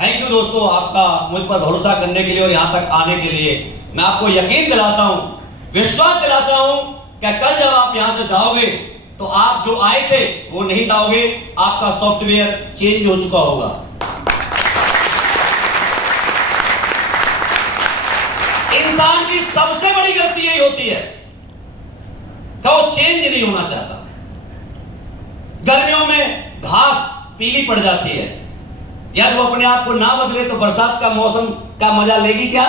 Thank you दोस्तों, आपका मुझ पर भरोसा करने के लिए और यहाँ तक आने के लिए। मैं आपको यकीन दिलाता हूँ, विश्वास दिलाता हूँ कि कल जब आप यहाँ से जाओगे तो आप जो आए थे वो नहीं जाओगे, आपका सॉफ्टवेयर चेंज हो चुका होगा। इंसान की सबसे बड़ी गलती यही होती है कि वो चेंज नहीं होना चाहता। गर्मियों में घास पीली पड़ जाती है, या वो अपने आप को ना बदले तो बरसात का मौसम का मजा लेगी क्या?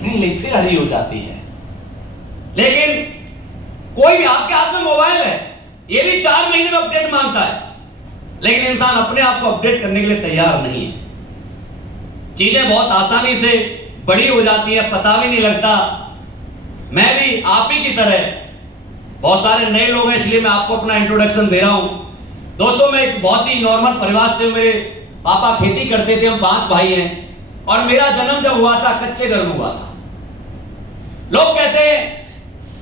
नहीं लेगी, फिर हरी हो जाती है। लेकिन कोई भी, आपके हाथ में मोबाइल है, ये भी 4 महीने में अपडेट मांगता है, लेकिन इंसान अपने आप को अपडेट करने के लिए तैयार नहीं है। चीजें बहुत आसानी से बड़ी हो जाती है, पता भी नहीं लगता। मैं भी आप ही की तरह, बहुत सारे नए लोग हैं इसलिए मैं आपको अपना इंट्रोडक्शन दे रहा हूं। दोस्तों, मैं एक बहुत ही नॉर्मल परिवार से, मेरे पापा खेती करते थे, हम 5 भाई हैं, और मेरा जन्म जब हुआ था कच्चे घर में हुआ था। लोग कहते हैं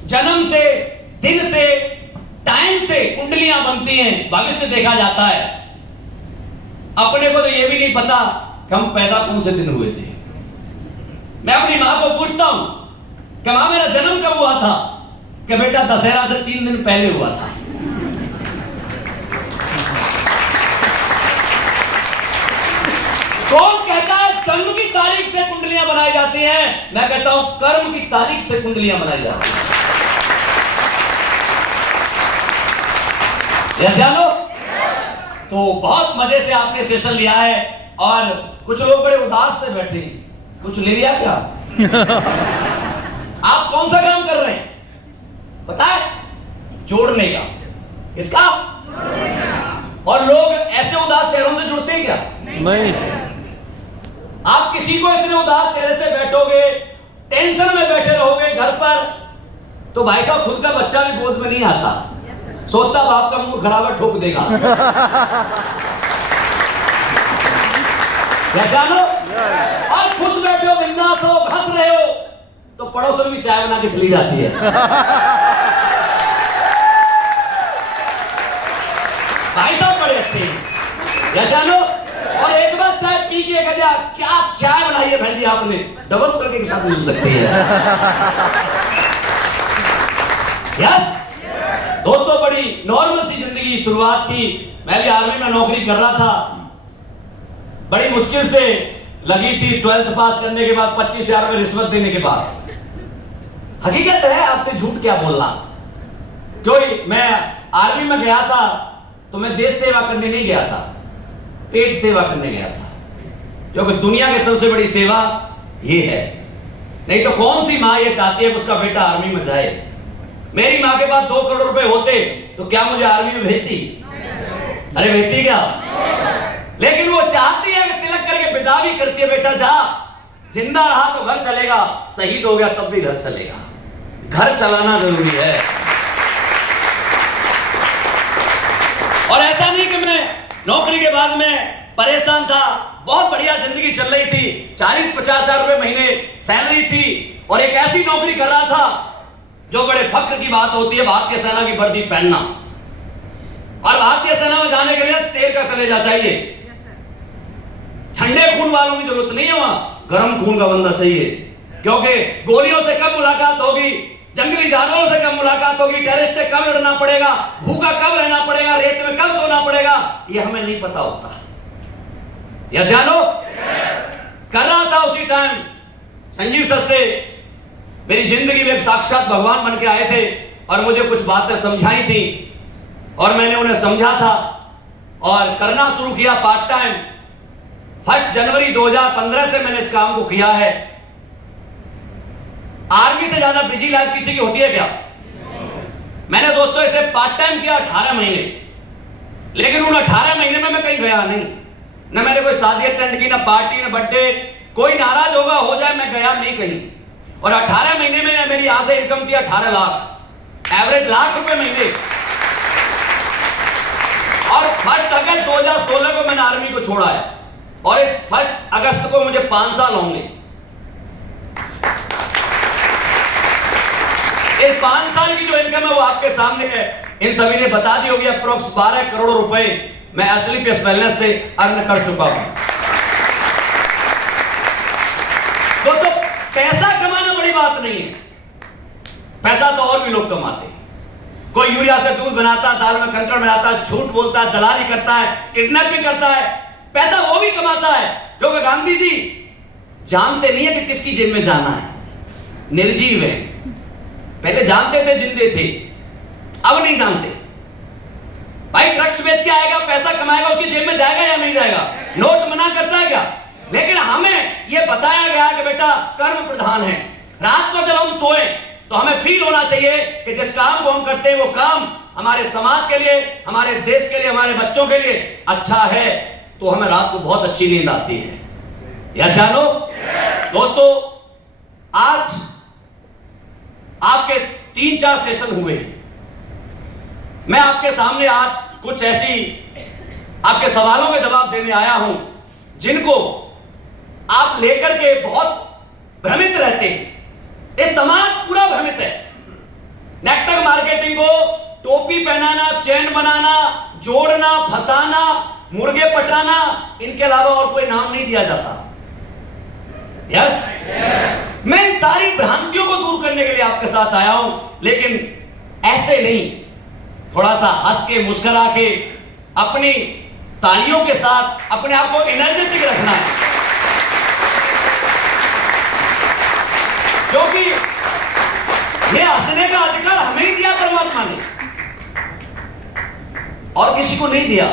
जन्म से, दिन से, टाइम से कुंडलियां बनती हैं, भविष्य देखा जाता है। अपने को तो यह भी नहीं पता कि हम पैदा कौन से दिन हुए थे। मैं अपनी मां को पूछता हूं कि मां मेरा जन्म कब हुआ था, कि बेटा दशहरा से 3 दिन पहले हुआ था। कौन कहता है जन्म की तारीख से कुंडलियां बनाई जाती हैं? मैं कहता हूं कर्म की तारीख से कुंडलियां बनाई जाती हैं। जानो तो बहुत मजे से आपने सेशन लिया है, और कुछ लोग बड़े उदास से बैठे हैं। कुछ ले लिया क्या? आप कौन सा काम कर रहे हैं पता है? जोड़ने का। किसका? और लोग ऐसे उदास चेहरों से जुड़ते हैं क्या? नहीं। आप किसी को इतने उदास चेहरे से बैठोगे, टेंशन में बैठे रहोगे घर पर, तो भाई साहब खुद का बच्चा भी गोद में नहीं आता, सोचता बाप का मुंह खराब है, ठोक देगा। जानो, और खुश बैठे हो, बिंदास हो, हंस रहे हो, तो पड़ोस में भी चाय बना के चली जाती है। भाई साहब बड़े अच्छे हैं, जानो। और एक बार चाय पी के कहते क्या चाय बनाई है बहन जी आपने, डबल करके के साथ मिल सकती है। यस दोस्तों, बड़ी नॉर्मल सी जिंदगी की शुरुआत की। मैं भी आर्मी में नौकरी कर रहा था, बड़ी मुश्किल से लगी थी 12th पास करने के बाद, 25,000 रुपए रिश्वत देने के बाद। हकीकत है, आपसे झूठ क्या बोलना। क्यों? मैं आर्मी में गया था तो मैं देश सेवा करने नहीं गया था, पेट सेवा करने गया था, क्योंकि दुनिया की सबसे बड़ी सेवा ये है। नहीं तो कौन सी माँ ये चाहती है कि उसका बेटा आर्मी में जाए? मेरी माँ के पास 2 करोड़ रुपए होते तो क्या मुझे आर्मी में भेजती? अरे भेजती क्या? लेकिन वो चाहती है कि तिलक करके विदा भी करती है, बेटा जा, जिंदा रहा तो घर चलेगा, शहीद हो गया तब भी घर चलेगा। घर चलाना जरूरी है। और ऐसा नहीं कि मैं नौकरी के बाद में परेशान था, बहुत बढ़िया जिंदगी चल रही थी, 40-50 हजार रुपए महीने सैलरी थी, और एक ऐसी नौकरी कर रहा था जो बड़े फख्र की बात होती है, भारतीय सेना की वर्दी पहनना। और भारतीय सेना में जाने के लिए शेर का कलेजा चाहिए। ठंडे खून वालों की जरूरत नहीं है, वहां गर्म खून का बंदा चाहिए, क्योंकि गोलियों से कब मुलाकात होगी, जंगली जानवरों से कब मुलाकात होगी, टेररिस्ट से कब लड़ना पड़ेगा, भूखा कब रहना पड़ेगा, रेत में कब सोना पड़ेगा, ये हमें नहीं पता होता। यस जानो, कर रहा था उसी टाइम संजीव सर से मेरी जिंदगी में एक साक्षात भगवान बन के आए थे, और मुझे कुछ बातें समझाई थी, और मैंने उन्हें समझा था और करना शुरू किया पार्ट टाइम। 1 जनवरी 2015 से मैंने इस काम को किया है। आर्मी से ज्यादा बिजी लाइफ किसी की होती है क्या? मैंने दोस्तों इसे पार्ट टाइम किया 18 महीने, लेकिन उन 18 महीने में मैं कहीं गया नहीं, न मैंने कोई शादी अटेंड की, ना पार्टी, ना बर्थडे। कोई नाराज होगा हो जाए, मैं गया नहीं कहीं। और 18 महीने में मेरी यहां से इनकम थी 18 लाख, एवरेज लाख रुपए महीने। और 1 अगस्त 2016 को मैंने आर्मी को छोड़ा है, और इस 1 अगस्त को मुझे 5 साल होंगे। इस 5 साल की जो इनकम है वो आपके सामने है, इन सभी ने बता दी होगी। अप्रोक्स 12 करोड़ रुपए मैं असली पे वेलनेस से अर्न कर चुका हूं। बात नहीं है, पैसा तो और भी लोग कमाते हैं। कोई यूरिया से दूध बनाता, दाल में कंकड़ बनाता, झूठ बोलता है, दलाली करता है, किडनैपिंग करता है, पैसा वो भी कमाता है। क्योंकि गांधी जी जानते नहीं है कि किसकी जेब में जाना है, निर्जीव है। पहले जानते थे, जिंदे थे, अब नहीं जानते। भाई ड्रग्स बेच के आएगा, पैसा कमाएगा, उसकी जेब में जाएगा या नहीं जाएगा? नोट मना करता है क्या? लेकिन हमें यह बताया गया कि बेटा कर्म प्रधान है। रात को जब हम सोए तो हमें फील होना चाहिए कि जिस काम को हम करते हैं वो काम हमारे समाज के लिए, हमारे देश के लिए, हमारे बच्चों के लिए अच्छा है, तो हमें रात को बहुत अच्छी नींद आती है। यस या नो? दोस्तों, आज आपके 3-4 सेशन हुए हैं। मैं आपके सामने आज कुछ ऐसी आपके सवालों के जवाब देने आया हूं जिनको आप लेकर के बहुत भ्रमित रहते हैं। ये समाज पूरा भ्रमित है। नेटवर्क मार्केटिंग को टोपी पहनाना, चैन बनाना, जोड़ना, फंसाना, मुर्गे पटाना, इनके अलावा और कोई नाम नहीं दिया जाता। यस, मैं इन सारी भ्रांतियों को दूर करने के लिए आपके साथ आया हूं, लेकिन ऐसे नहीं, थोड़ा सा हंस के, मुस्कुरा के, अपनी तालियों के साथ अपने आप को एनर्जेटिक रखना है। क्योंकि ये हंसने का अधिकार हमें ही दिया परमात्मा ने, और किसी को नहीं दिया।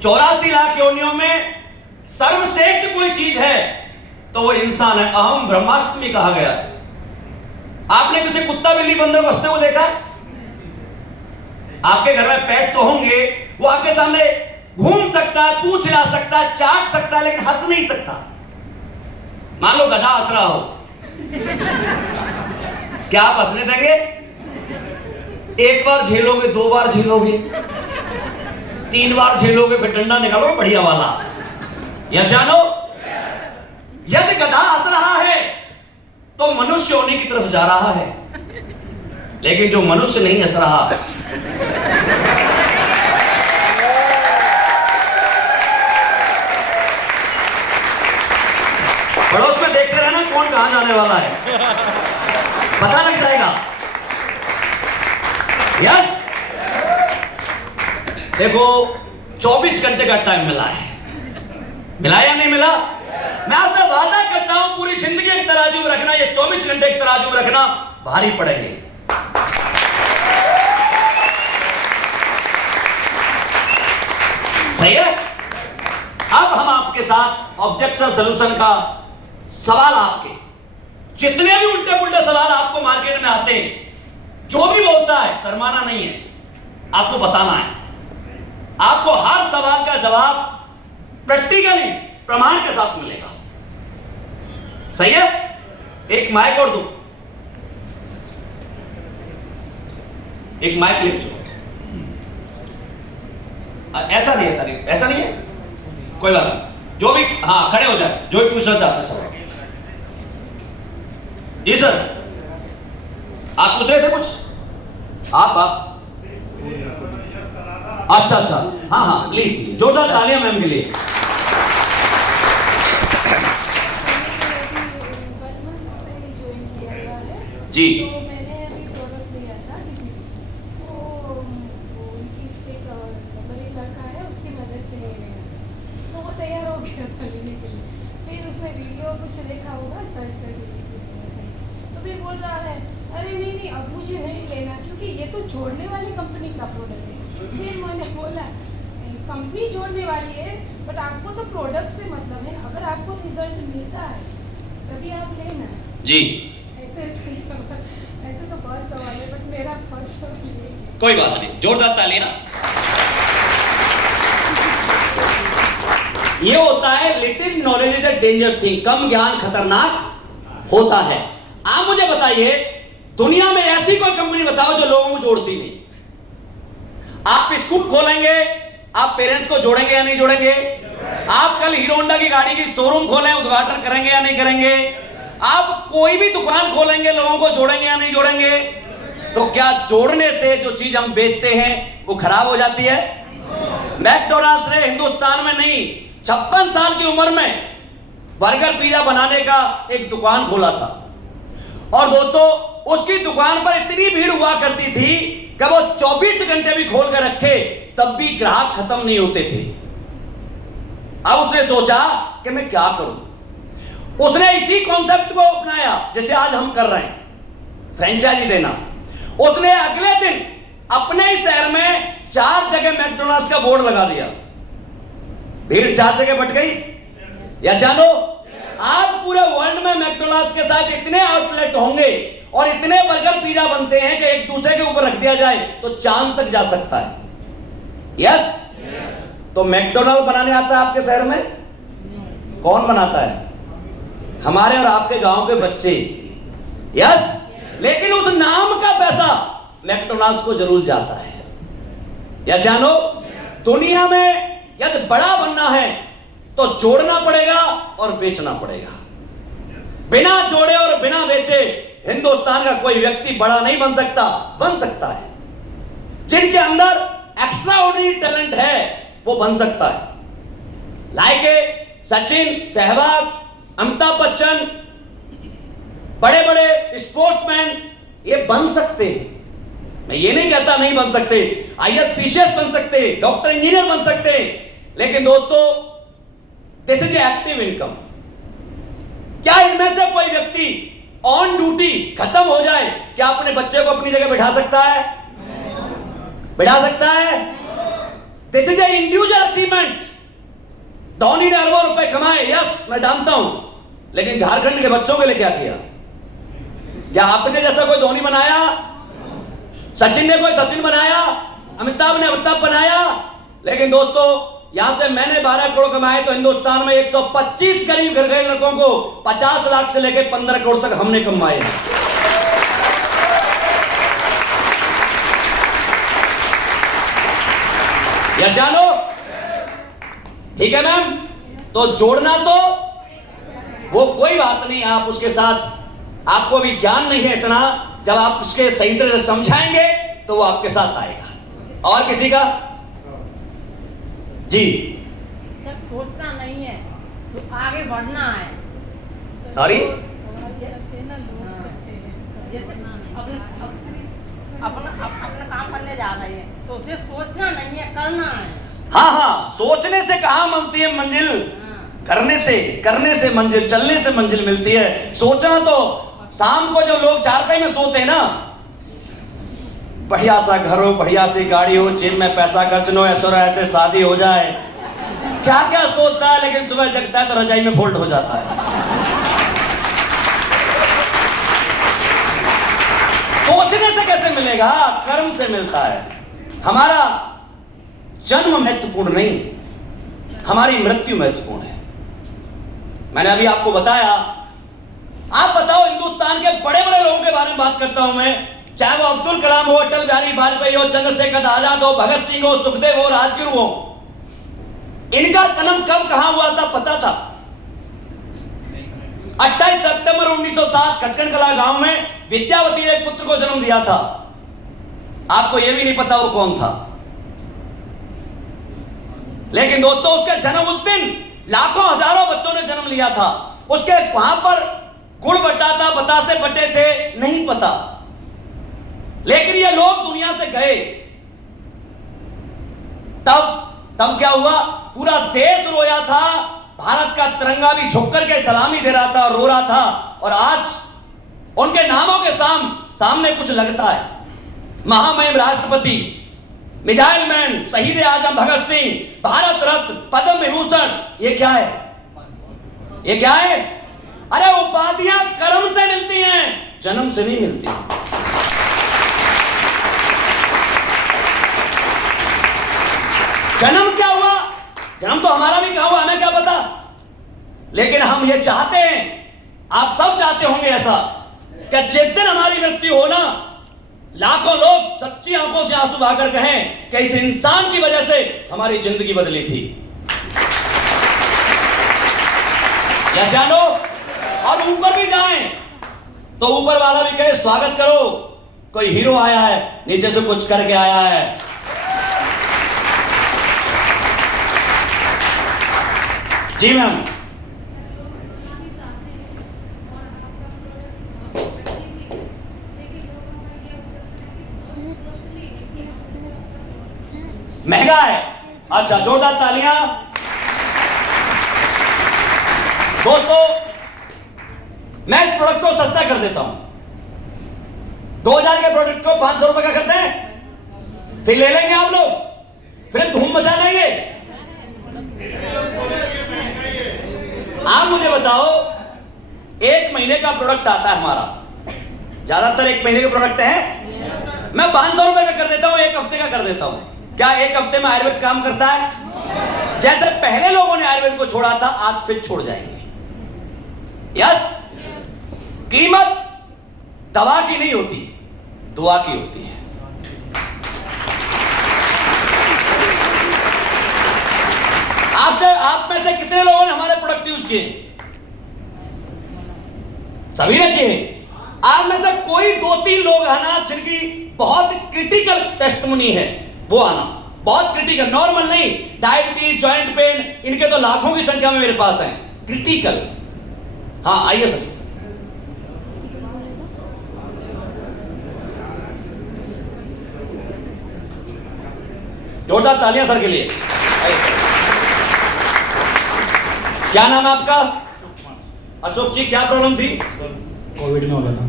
84 लाख योनियों में सर्वश्रेष्ठ कोई चीज है तो वो इंसान है। अहम ब्रह्मास्मि कहा गया। आपने किसी कुत्ता, बिल्ली, बंदर को हंसते हुए देखा? आपके घर में पेट तो होंगे, वो आपके सामने घूम सकता है, पूछ हिला सकता है, चाट सकता है, लेकिन हंस नहीं सकता। मान लो गधा हंस रहा हो, क्या आप हंसने देंगे? एक बार झेलोगे, 2 बार झेलोगे, 3 बार झेलोगे, फिर डंडा निकालो बढ़िया वाला। यस या नो? यदि गधा हंस रहा है तो मनुष्य होने की तरफ जा रहा है, लेकिन जो मनुष्य नहीं हंस रहा, पड़ोस में देखते रहना कौन कहां जाने वाला है, पता लग जाएगा। यस, देखो 24 घंटे का टाइम मिला है, मिला या नहीं मिला? मैं आपसे वादा करता हूं पूरी जिंदगी एक तराजू में रखना, ये 24 घंटे एक तराजू में रखना, भारी पड़ेंगे। सही है? अब हम आपके साथ ऑब्जेक्शन सॉल्यूशन का सवाल, आपके जितने भी उल्टे पुल्टे सवाल आपको मार्केट में आते हैं, जो भी बोलता है, शर्माना नहीं है, आपको बताना है। आपको हर सवाल का जवाब प्रैक्टिकली प्रमाण के साथ मिलेगा। सही है? एक माइक और दो, एक माइक ले लो। ऐसा नहीं है, ऐसा नहीं, ऐसा नहीं है, कोई बात नहीं। जो भी, हाँ खड़े हो जाए, जो भी पूछना चाहते हैं सवाल। जी सर, आप पूछ रहे थे कुछ? आप अच्छा, हाँ हाँ प्लीज, जोरदार तालियां मैम के लिए। जी, तो मैंने अभी प्रोडक्ट लिया था किसी तो उनकी एक लड़का है, उसकी मदद के लिए गया, तो वो तैयार हो गया था लेने के लिए। फिर उसने वीडियो कुछ देखा होगा, सर्च करके, तो फिर बोल रहा है अरे नहीं अब मुझे नहीं लेना, क्योंकि ये तो जोड़ने वाली कंपनी का प्रोडक्ट है। फिर मैंने बोला कंपनी जोड़ने वाली है, बट आपको तो प्रोडक्ट से मतलब है, अगर आपको रिजल्ट मिलता है तभी आप लेना। जी, ऐसे तो बहुत सवाल है, बट मेरा फर्स्ट सवाल ये है। कोई बात नहीं, जोरदार तालियां। ये होता है little knowledge is a danger thing, कम ज्ञान खतरनाक होता है। आप मुझे बताइए, दुनिया में ऐसी कोई कंपनी बताओ जो लोगों को जोड़ती नहीं। आप स्कूल खोलेंगे, आप पेरेंट्स को जोड़ेंगे या नहीं जोड़ेंगे? आप कल हीरो होंडा की गाड़ी की शोरूम खोलें, उद्घाटन करेंगे या नहीं करेंगे? आप कोई भी दुकान खोलेंगे, लोगों को जोड़ेंगे या नहीं जोड़ेंगे? तो क्या जोड़ने से जो चीज हम बेचते हैं वो खराब हो जाती है? मैकडोनाल्ड्स ने हिंदुस्तान में नहीं, 56 साल की उम्र में बर्गर पिज्जा बनाने का एक दुकान खोला था। और दोस्तों उसकी दुकान पर इतनी भीड़ हुआ करती थी कि वो 24 घंटे भी खोल कर रखे तब भी ग्राहक खत्म नहीं होते थे। अब उसने सोचा कि मैं क्या करूं। उसने इसी कॉन्सेप्ट को अपनाया जैसे आज हम कर रहे हैं, फ्रेंचाइजी देना। उसने अगले दिन अपने ही शहर में 4 जगह मैकडॉनल्ड्स का बोर्ड लगा दिया। भीड़ 4 जगह बट गई। या जानो आज पूरे वर्ल्ड में मैकडॉनल्ड्स के साथ इतने आउटलेट होंगे और इतने बर्गर पिज्जा बनते हैं कि एक दूसरे के ऊपर रख दिया जाए तो चांद तक जा सकता है। यस तो मैकडॉनल्ड बनाने आता है आपके शहर में? कौन बनाता है? हमारे और आपके गांव के बच्चे। यस लेकिन उस नाम का पैसा मैकडॉनल्ड्स को जरूर जाता है। यस जानो दुनिया में यदि बड़ा बनना है तो जोड़ना पड़ेगा और बेचना पड़ेगा। बिना जोड़े और बिना बेचे हिंदुस्तान का कोई व्यक्ति बड़ा नहीं बन सकता। बन सकता है जिनके अंदर एक्स्ट्रा ऑर्डिनरी टैलेंट है वो बन सकता है। लाइक सचिन, सहवाग, अमिताभ बच्चन, बड़े बड़े स्पोर्ट्समैन ये बन सकते हैं। मैं ये नहीं कहता नहीं बन सकते। आईएएस पीसीएस बन सकते, डॉक्टर इंजीनियर बन सकते। लेकिन दोस्तों दिस इज एक्टिव इनकम। क्या इनमें से कोई व्यक्ति ऑन ड्यूटी खत्म हो जाए क्या अपने बच्चे को अपनी जगह बिठा सकता है? बिठा सकता है? This is a individual achievement. Dhoni ने अरबों रुपए कमाए, यस मैं जानता हूं, लेकिन झारखंड के बच्चों के लिए क्या किया? क्या आपने जैसा कोई धोनी बनाया? सचिन ने कोई सचिन बनाया? अमिताभ ने अमिताभ बनाया? लेकिन दोस्तों यहां से मैंने 12 करोड़ कमाए तो हिंदुस्तान में 125 गरीब घर गए लड़कों को 50 लाख से लेकर 15 करोड़ तक हमने कमाए हैं। यस जानो ठीक है मैम। तो जोड़ना तो वो कोई बात नहीं, आप उसके साथ आपको भी ज्ञान नहीं है इतना, जब आप उसके सही तरह से समझाएंगे तो वो आपके साथ आएगा। और किसी का? जी सर सोचना नहीं है, आगे बढ़ना है। सॉरी अपना काम करने जा रहे हैं तो उसे सोचना नहीं है, करना है। हाँ हाँ सोचने से कहाँ मिलती है मंजिल? करने से मंजिल, चलने से मंजिल मिलती है। सोचना तो शाम को जो लोग चारपाई में सोते हैं ना, बढ़िया सा घर हो, बढ़िया सी गाड़ी हो, जेब में पैसा खर्च नो, ऐसे शादी हो जाए, क्या क्या सोचता है, लेकिन सुबह जगता है तो रजाई में फोल्ड हो जाता है। सोचने से कैसे मिलेगा? कर्म से मिलता है। हमारा जन्म महत्वपूर्ण नहीं है, हमारी मृत्यु महत्वपूर्ण है। मैंने अभी आपको बताया। आप बताओ हिंदुस्तान के बड़े बड़े लोगों के बारे में बात करता हूं मैं, चाहे वो अब्दुल कलाम हो, अटल बिहारी वाजपेयी हो, चंद्रशेखर आजाद हो, भगत सिंह हो, सुखदेव हो, राजगुरु हो, इनका जन्म कब कहां हुआ था पता था? 28 सितंबर 1907 खटकन कला गांव में विद्यावती ने एक पुत्र को जन्म दिया था। आपको यह भी नहीं पता वो कौन था। लेकिन दोस्तों उसके जन्म उस दिन लाखों हजारों बच्चों ने जन्म लिया था। उसके वहां पर गुड़ बटा था, बतासे बटे थे, नहीं पता। लेकिन ये लोग दुनिया से गए। तब क्या हुआ? पूरा देश रोया था। भारत का तिरंगा भी झुक करके सलामी दे रहा था, रो रहा था। और आज उनके नामों के सामने कुछ लगता है। महामहिम राष्ट्रपति, मिसाइल मैन, शहीद आजम भगत सिंह, भारत रत्न, पद्म विभूषण, ये क्या है? ये क्या है? अरे उपाधियां कर्म से मिलती हैं, जन्म से नहीं मिलती। जन्म क्या हुआ? जन्म तो हमारा भी कहा हुआ, हमें क्या पता। लेकिन हम ये चाहते हैं, आप सब चाहते होंगे ऐसा, कि जिस दिन हमारी मृत्यु हो ना, लाखों लोग सच्ची आंखों से आंसू बहाकर कहें कि इस इंसान की वजह से हमारी जिंदगी बदली थी। यस जानो। और ऊपर भी जाएं तो ऊपर वाला भी कहे स्वागत करो, कोई हीरो आया है, नीचे से कुछ करके आया है। जी मैम। महंगा है। अच्छा, जोरदार तालियां। दोस्तों, मैं इस प्रोडक्ट को सस्ता कर देता हूं। 2000 के प्रोडक्ट को 500 रुपए का करते हैं, फिर ले लेंगे आप लोग, फिर धूम मचा देंगे। आप मुझे बताओ, 1 महीने का प्रोडक्ट आता है हमारा, ज्यादातर 1 महीने के प्रोडक्ट है, मैं 500 रुपए का कर देता हूं, 1 हफ्ते का कर देता हूं। क्या 1 हफ्ते में आयुर्वेद काम करता है? जैसे पहले लोगों ने आयुर्वेद को छोड़ा था, आप फिर छोड़ जाएंगे। यस, कीमत दवा की नहीं होती, दुआ की होती है। आप में से कितने लोगों ने हमारे प्रोडक्ट यूज किए? सभी ने किए। आप में से कोई 2-3 लोग आना जिनकी बहुत क्रिटिकल टेस्टमनी है, वो आना, बहुत क्रिटिकल, नॉर्मल नहीं। डायबिटीज, जॉइंट पेन, इनके तो लाखों की संख्या में मेरे पास है, क्रिटिकल। हाँ, आइए सर। जोरदार तालियां सर के लिए। क्या नाम है आपका? अशोक जी, क्या प्रॉब्लम थी? कोविड में हो गया था।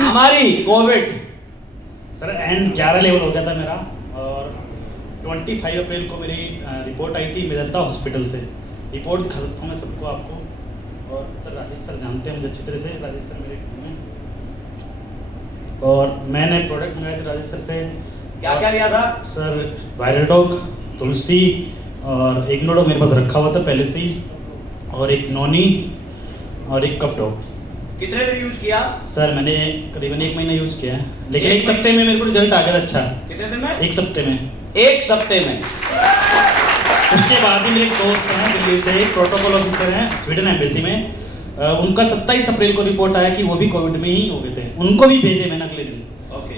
हमारी कोविड सर N11 लेवल हो गया था मेरा, और 25 अप्रैल को मेरी रिपोर्ट आई थी मेदांता हॉस्पिटल से। रिपोर्ट दिखा सकता हूँ मैं सबको, आपको। और सर राजेश सर जानते हैं मुझे अच्छी तरह से, राजेश सर मेरे टीम में। और मैंने प्रोडक्ट मंगाए थे राजेश सर से। क्या क्या लिया था सर? वायरडॉग, तुलसी, और एक नोडो मेरे पास रखा हुआ था पहले से ही, और एक नोनी, और एक कफ डॉग। कितने दिन यूज किया? सर मैंने करीबन 1 महीना यूज किया है, लेकिन 1 हफ्ते में मेरे को रिजल्ट आ गया था अच्छा। कितने दिन में? 1 हफ्ते में। 1 हफ्ते में। उसके बाद ही मेरे एक दोस्त हैं दिल्ली से, प्रोटोकॉल ऑफिसर हैं स्वीडन एम्बेसी में, उनका 27 अप्रैल को रिपोर्ट आया कि वो भी कोविड में ही हो गए थे। उनको भी भेजे मैंने अगले दिन।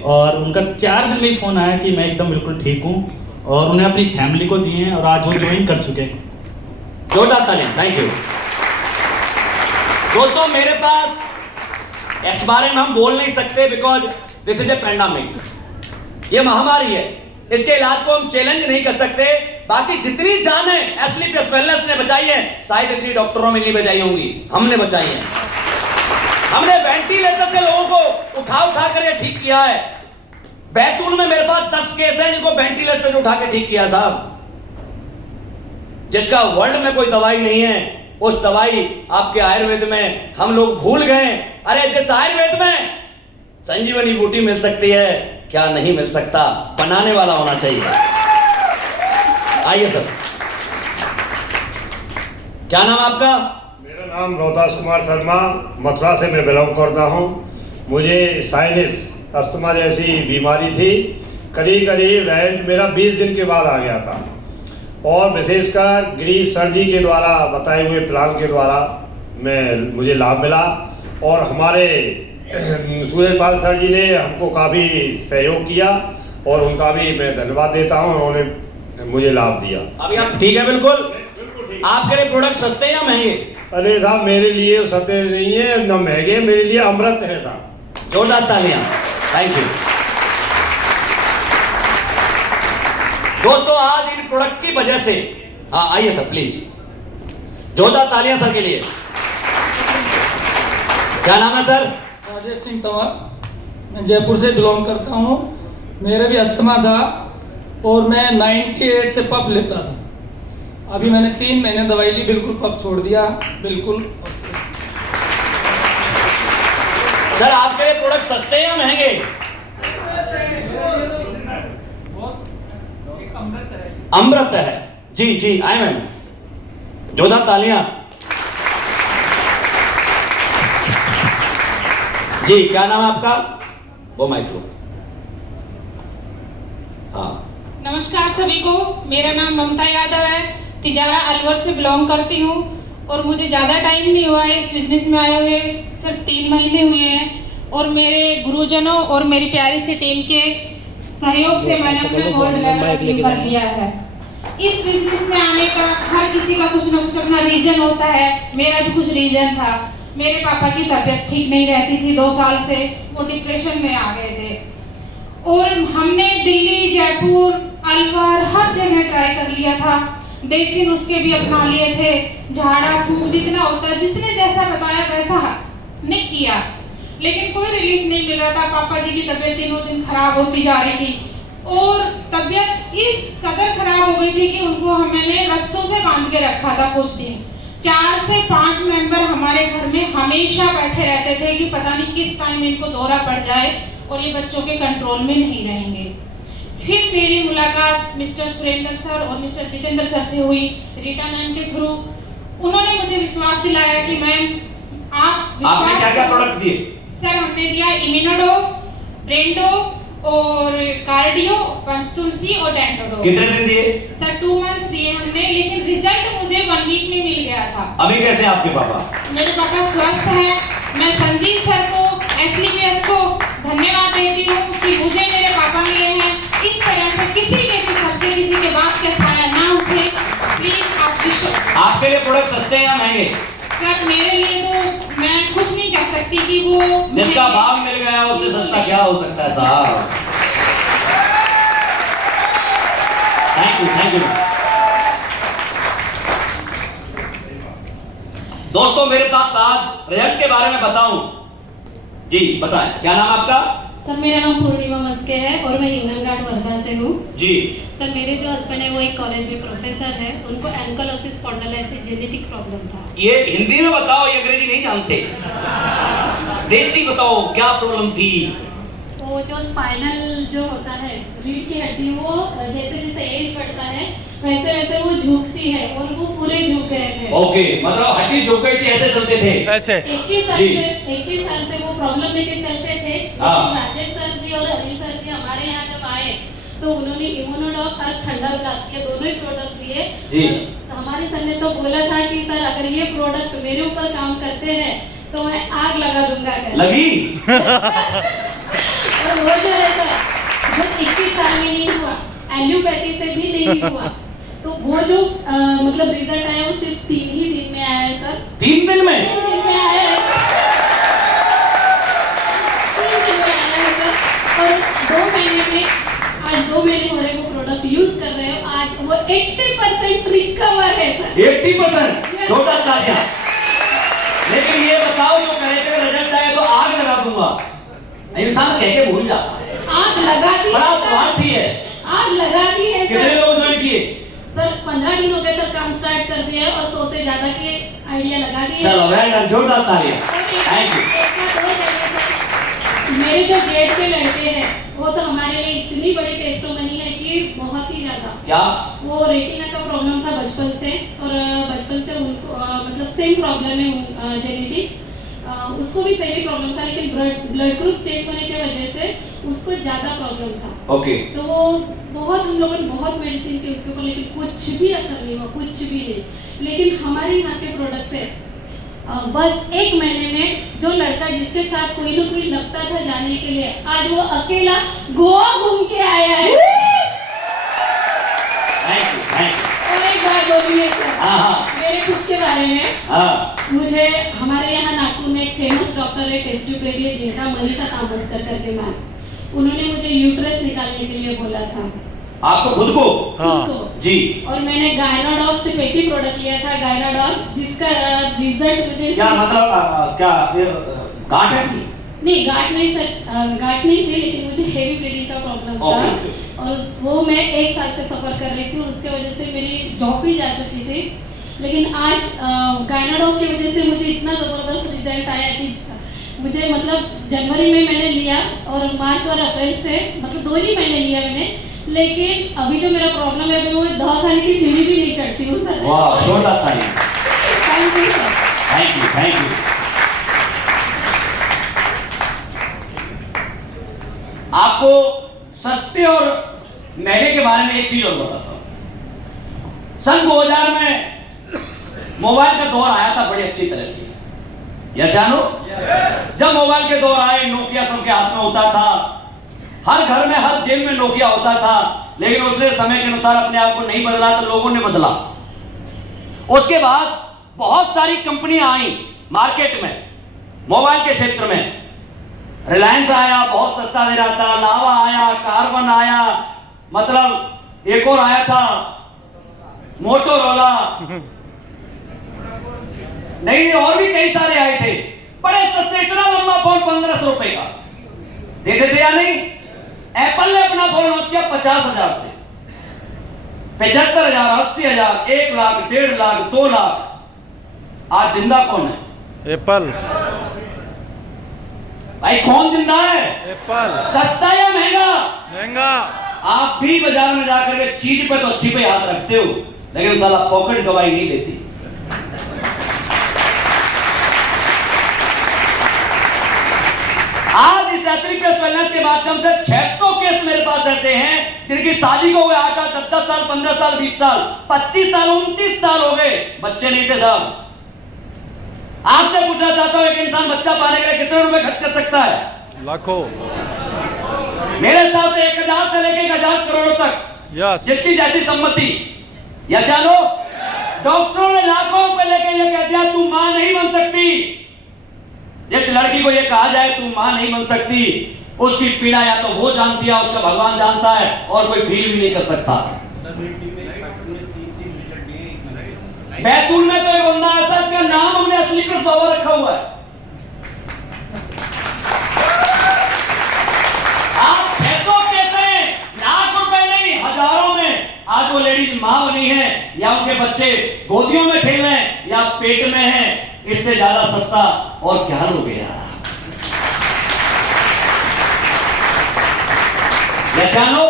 और उनका 4 दिन में ही फोन आया कि मैं एकदम बिल्कुल ठीक हूँ, और उन्हें अपनी फैमिली को दिए हैं, और आज वो ज्वाइन कर चुके हैं। जोरदार तालियां, थैंक यू। दोस्तों, मेरे पास इस बारे में हम बोल नहीं सकते, because this is a pandemic, ये महामारी है, इसके इलाज को हम चैलेंज नहीं कर सकते। बाकी जितनी जानें एस्लीपियस वेलनेस ने बचाई है, शायद इतनी डॉक्टरों में नहीं बचाई होंगी, हमने बचाई है। हमने वेंटिलेटर से लोगों को उठा कर ये ठीक किया है। बैतूल में मेरे पास 10 केस हैं जिनको वेंटिलेटर से उठा के ठीक किया साहब, जिसका वर्ल्ड में कोई दवाई नहीं है। उस दवाई आपके आयुर्वेद में हम लोग भूल गए। अरे जिस आयुर्वेद में संजीवनी बूटी मिल सकती है, क्या नहीं मिल सकता? बनाने वाला होना चाहिए। आइए सर, क्या नाम आपका? मेरा नाम रोहतास कुमार शर्मा, मथुरा से मैं बिलोंग करता हूँ। मुझे साइनस अस्थमा जैसी बीमारी थी, करीब रेंट मेरा 20 दिन के बाद आ गया था, और विशेषकर गिरीश सर जी के द्वारा बताए हुए प्लान के द्वारा मुझे लाभ मिला। और हमारे सूर्यपाल सर जी ने हमको काफ़ी सहयोग किया, और उनका भी मैं धन्यवाद देता हूँ, उन्होंने मुझे लाभ दिया। अभी आप ठीक है? बिल्कुल। आपके लिए प्रोडक्ट सस्ते या महंगे? अरे साहब, मेरे लिए सस्ते नहीं है न महंगे, मेरे लिए अमृत है साहब। जोरदार तालियां, थैंक यू। दोस्तों, आज इन प्रोडक्ट की वजह से, हाँ आइए सर प्लीज, जोरदार तालियां सर के लिए। क्या नाम है सर? राजेश सिंह तंवर, मैं जयपुर से बिलोंग करता हूँ। मेरा भी अस्थमा था, और मैं 98 से पफ लेता था। अभी मैंने 3 महीने दवाई ली, बिल्कुल कफ छोड़ दिया, बिल्कुल। सर, आपके लिए प्रोडक्ट सस्ते या महंगे? अमृत है। जी जी, आए मैम, जोरदार तालियां। जी, क्या नाम है आपका? वो माइक्रो। हाँ, नमस्कार सभी को, मेरा नाम ममता यादव है, तिजारा अलवर से बिलोंग करती हूँ, और मुझे ज़्यादा टाइम नहीं हुआ है इस बिजनेस में आए हुए, सिर्फ 3 महीने हुए हैं। और मेरे गुरुजनों और मेरी प्यारी सी टीम के सहयोग से मैंने अपना गोल्ड लेवल अचीव कर लिया है। इस बिजनेस में आने का हर किसी का कुछ न कुछ अपना रीजन होता है। मेरा भी कुछ रीजन था। मेरे पापा की तबीयत ठीक नहीं रहती थी, 2 साल से वो डिप्रेशन में आ गए थे, और हमने दिल्ली, जयपुर, अलवर हर जगह ट्राई कर लिया था। देसी नुस्खे भी अपना लिए थे, झाड़ा फूंक जितना होता है, जिसने जैसा बताया वैसा ने किया, लेकिन कोई रिलीफ नहीं मिल रहा था। पापा जी की तबीयत दिनों दिन खराब होती जा रही थी और तबीयत इस कदर खराब हो गई थी कि उनको हमने रस्सों से बांध के रखा था कुछ दिन। 4 से 5 मेंबर हमारे घर में हमेशा बैठे रहते थे कि पता नहीं किस टाइम इनको दौरा पड़ जाए और ये बच्चों के कंट्रोल में नहीं रहेंगे। फिर मेरी मुलाकात मिस्टर सुरेंद्र सर और मिस्टर जितेंद्र सर से हुई, रीटा मैम के थ्रू। उन्होंने मुझे विश्वास दिलाया कि मैम आपने क्या क्या प्रोडक्ट दिए? सर हमने दिया इम्यूनोडो, ब्रेंडो और कार्डियो, पंचतुलसी और डेंटोडो। कितने दिन दिए? सर 2 मंथ दिए हमने, लेकिन रिजल्ट मुझे 1 वीक में मिल गया था। अभी कैसे आपके पापा? मेरे पापा स्वस्थ है। मैं संजीव सर को, एसलीपीएस को धन्यवाद देती हूँ कि मुझे मेरे पापा मिले हैं। इस तरह से किसी के भी सर से किसी के बाप का साया ना उठे। प्लीज आप विश्व। आपके लिए प्रोडक्ट सस्ते हैं या महंगे? सर मेरे लिए तो मैं कुछ नहीं कह सकती कि वो जिसका भाव मिल गया उससे सस्ता क्या हो सकता है साहब। Thank you. दोस्तों मेरे पास आज रिजल्ट के बारे में बताऊं। जी बताएं, क्या नाम आपका? सर मेरा नाम पूर्णिमा मस्के है और मैं हिंगनघाट वर्धा से हूँ। जी सर मेरे जो हस्बैंड है वो एक कॉलेज में प्रोफेसर है, उनको एंकलोसिस स्पॉन्डिलोसिस जेनेटिक प्रॉब्लम था। ये हिंदी में बताओ, ये अंग्रेजी नहीं जानते। देसी बताओ क्या प्रॉब्लम थी? वो जो स्पाइनल जो होता है रीढ़ की हड्डी, वो जैसे जैसे एज बढ़ता है वैसे वैसे वो झुकती है और वो पूरे झुक गए थे। ओके, मतलब हड्डी झुक गई थी, ऐसे चलते थे ऐसे। 21 साल से वो प्रॉब्लम लेके चलते थे। हाँ। राजेश सर जी और अनिल सर जी हमारे यहाँ जब आए तो उन्होंने इम्यूनोडॉक और थंडर ब्लास्ट के दोनों ही प्रोडक्ट दिए। जी। हमारे सर ने तो बोला था कि सर अगर ये प्रोडक्ट मेरे ऊपर काम करते हैं तो मैं आग लगा दूंगा। लगी? और वो जो है सर, जो 21 साल में नहीं हुआ, एलोपैथी से भी नहीं हुआ, तो वो जो मतलब रिजल्ट आया वो सिर्फ 3 ही दिन में आया है सर। 3 दिन में? 3 दिन में आया है। 3 दिन में आया है सर। और 2 महीने में, आज 2 महीने हो रहे वो प्रोडक्ट यूज कर रहे हो, आज वो 80% रिकवर है सर। 80%? छोटा तालियां। लेकिन ये बताओ जो करेक्ट रिजल्ट आए तो आग लगा दूंगा, इंसान कह के भूल जाता है। आग लगा दी बड़ा है स्वार्थी है। आग लगा दी है सर। कितने लोग ज्वाइन किए? सर 15 दिन हो गए सर, काम स्टार्ट कर दिया है और 100 से ज्यादा के आइडिया लगा दिए। चलो वेल डन, जोरदार तालियां। Thank you. मेरे जो जेठ के लड़के हैं वो तो हमारे लिए इतनी बड़ी टेस्टोमनी है कि बहुत ही ज्यादा। क्या? वो रेटिना का प्रॉब्लम था बचपन से, और बचपन से उनको मतलब सेम प्रॉब्लम है जेनेटिक, उसको भी सेम ही प्रॉब्लम था, लेकिन ब्लड ग्रुप चेक होने की वजह से उसको ज्यादा प्रॉब्लम था। ओके। तो वो बहुत, हम लोगों ने बहुत मेडिसिन की उसके ऊपर, लेकिन कुछ भी असर नहीं हुआ, कुछ भी नहीं। लेकिन हमारे यहाँ के प्रोडक्ट से बस 1 महीने में जो लड़का जिसके साथ कोई ना कोई लगता था जाने के लिए, आज वो अकेला गोवा घूम के आया है। Thank you. और एक बात बोलिए सर, हाँ। मेरे खुद के बारे में। हाँ। मुझे हमारे यहाँ नागपुर में एक फेमस डॉक्टर है टेस्टोपेडिया, जिनका मनीषा तामस्कर करके मैम, उन्होंने मुझे यूट्रस निकालने के लिए बोला था। आपको खुद को? खुद को जी। और मैंने गायनाडॉग से एक ही प्रोडक्ट लिया था, गायनाडॉग, जिसका रिजल्ट मुझे क्या मतलब क्या गांठ है थी? नहीं, गांठ नहीं सर, गांठ नहीं थी, लेकिन मुझे हेवी ब्लीडिंग का प्रॉब्लम था और वो मैं 1 साल से सफर कर रही थी और उसके वजह से मेरी जॉब भी जा चुकी थी। लेकिन आज गायनाडॉग की वजह से मुझे इतना ज़बरदस्त रिजल्ट आया कि मुझे मतलब जनवरी में मैंने लिया और मार्च और अप्रैल से मतलब 2 ही महीने लिया मैंने, लेकिन अभी जो मेरा प्रॉब्लम है, अभी मैं दवाखाने की सीढ़ी भी नहीं चढ़ती हूँ सर। वाह, जोरदार तालियां। Thank you sir. Thank you, thank you. आपको सस्ते और महंगे के बारे में एक चीज और बताता हूं। सन 2000 में मोबाइल का दौर आया था बड़ी अच्छी तरह से, यशानो? जब मोबाइल के दौर आए, नोकिया सबके हाथ में होता था, हर घर में हर जेब में नोकिया होता था, लेकिन उसने समय के अनुसार अपने आप को नहीं बदला तो लोगों ने बदला। उसके बाद बहुत सारी कंपनियां आई मार्केट में, मोबाइल के क्षेत्र में, रिलायंस आया, बहुत सस्ता दे रहा था, लावा आया, कार्बन आया, मतलब एक और आया था मोटोरोला, नहीं और भी कई सारे आए थे बड़े सस्ते। इतना लंबा फोन 1500 रुपए का दे देते या नहीं? एप्पल ने अपना फोन लॉन्च किया 50,000 से, 75,000, 80,000, 1 लाख, 1.5 लाख, 2 लाख। आज जिंदा कौन है? एप्पल। भाई कौन जिंदा है? एप्पल। सस्ता या महंगा? महंगा। आप भी बाजार में जाकर के चीज पे तो अच्छी पे हाथ रखते हो, लेकिन साला पॉकेट गवाही नहीं देती। आज इस यात्री प्रेस वेलनेस के माध्यम से 600 केस मेरे पास ऐसे हैं जिनकी शादी को हुए 8 साल, 10 साल, 15 साल, 20 साल, 25 साल, 29 साल हो गए, बच्चे नहीं थे साहब। आपसे पूछना चाहता हूं, एक इंसान बच्चा पाने के लिए कितने रुपए खर्च कर सकता है? लाखों। मेरे हिसाब से 1,000 से लेकर 1,000 करोड़ तक, यस। जिसकी जैसी सम्मति। यशानो, डॉक्टरों ने लाखों रुपए लेके ये कह दिया तू मां नहीं बन सकती। जिस लड़की को ये कहा जाए तू मां नहीं बन सकती, उसकी पीड़ा या तो वो जानती है, उसका भगवान जानता है, और कोई फील भी नहीं कर सकता। बैतूल में तो एक बंदा ऐसा, इसका नाम हमने असली पे सवा रखा हुआ है। आप 600 कहते हैं, लाख रुपए नहीं, हजारों में। आज वो लेडीज मां बनी है, या उनके बच्चे गोदियों में खेल रहे हैं, या पेट में हैं। इससे ज्यादा सस्ता और क्या लोगे यार? यशानो,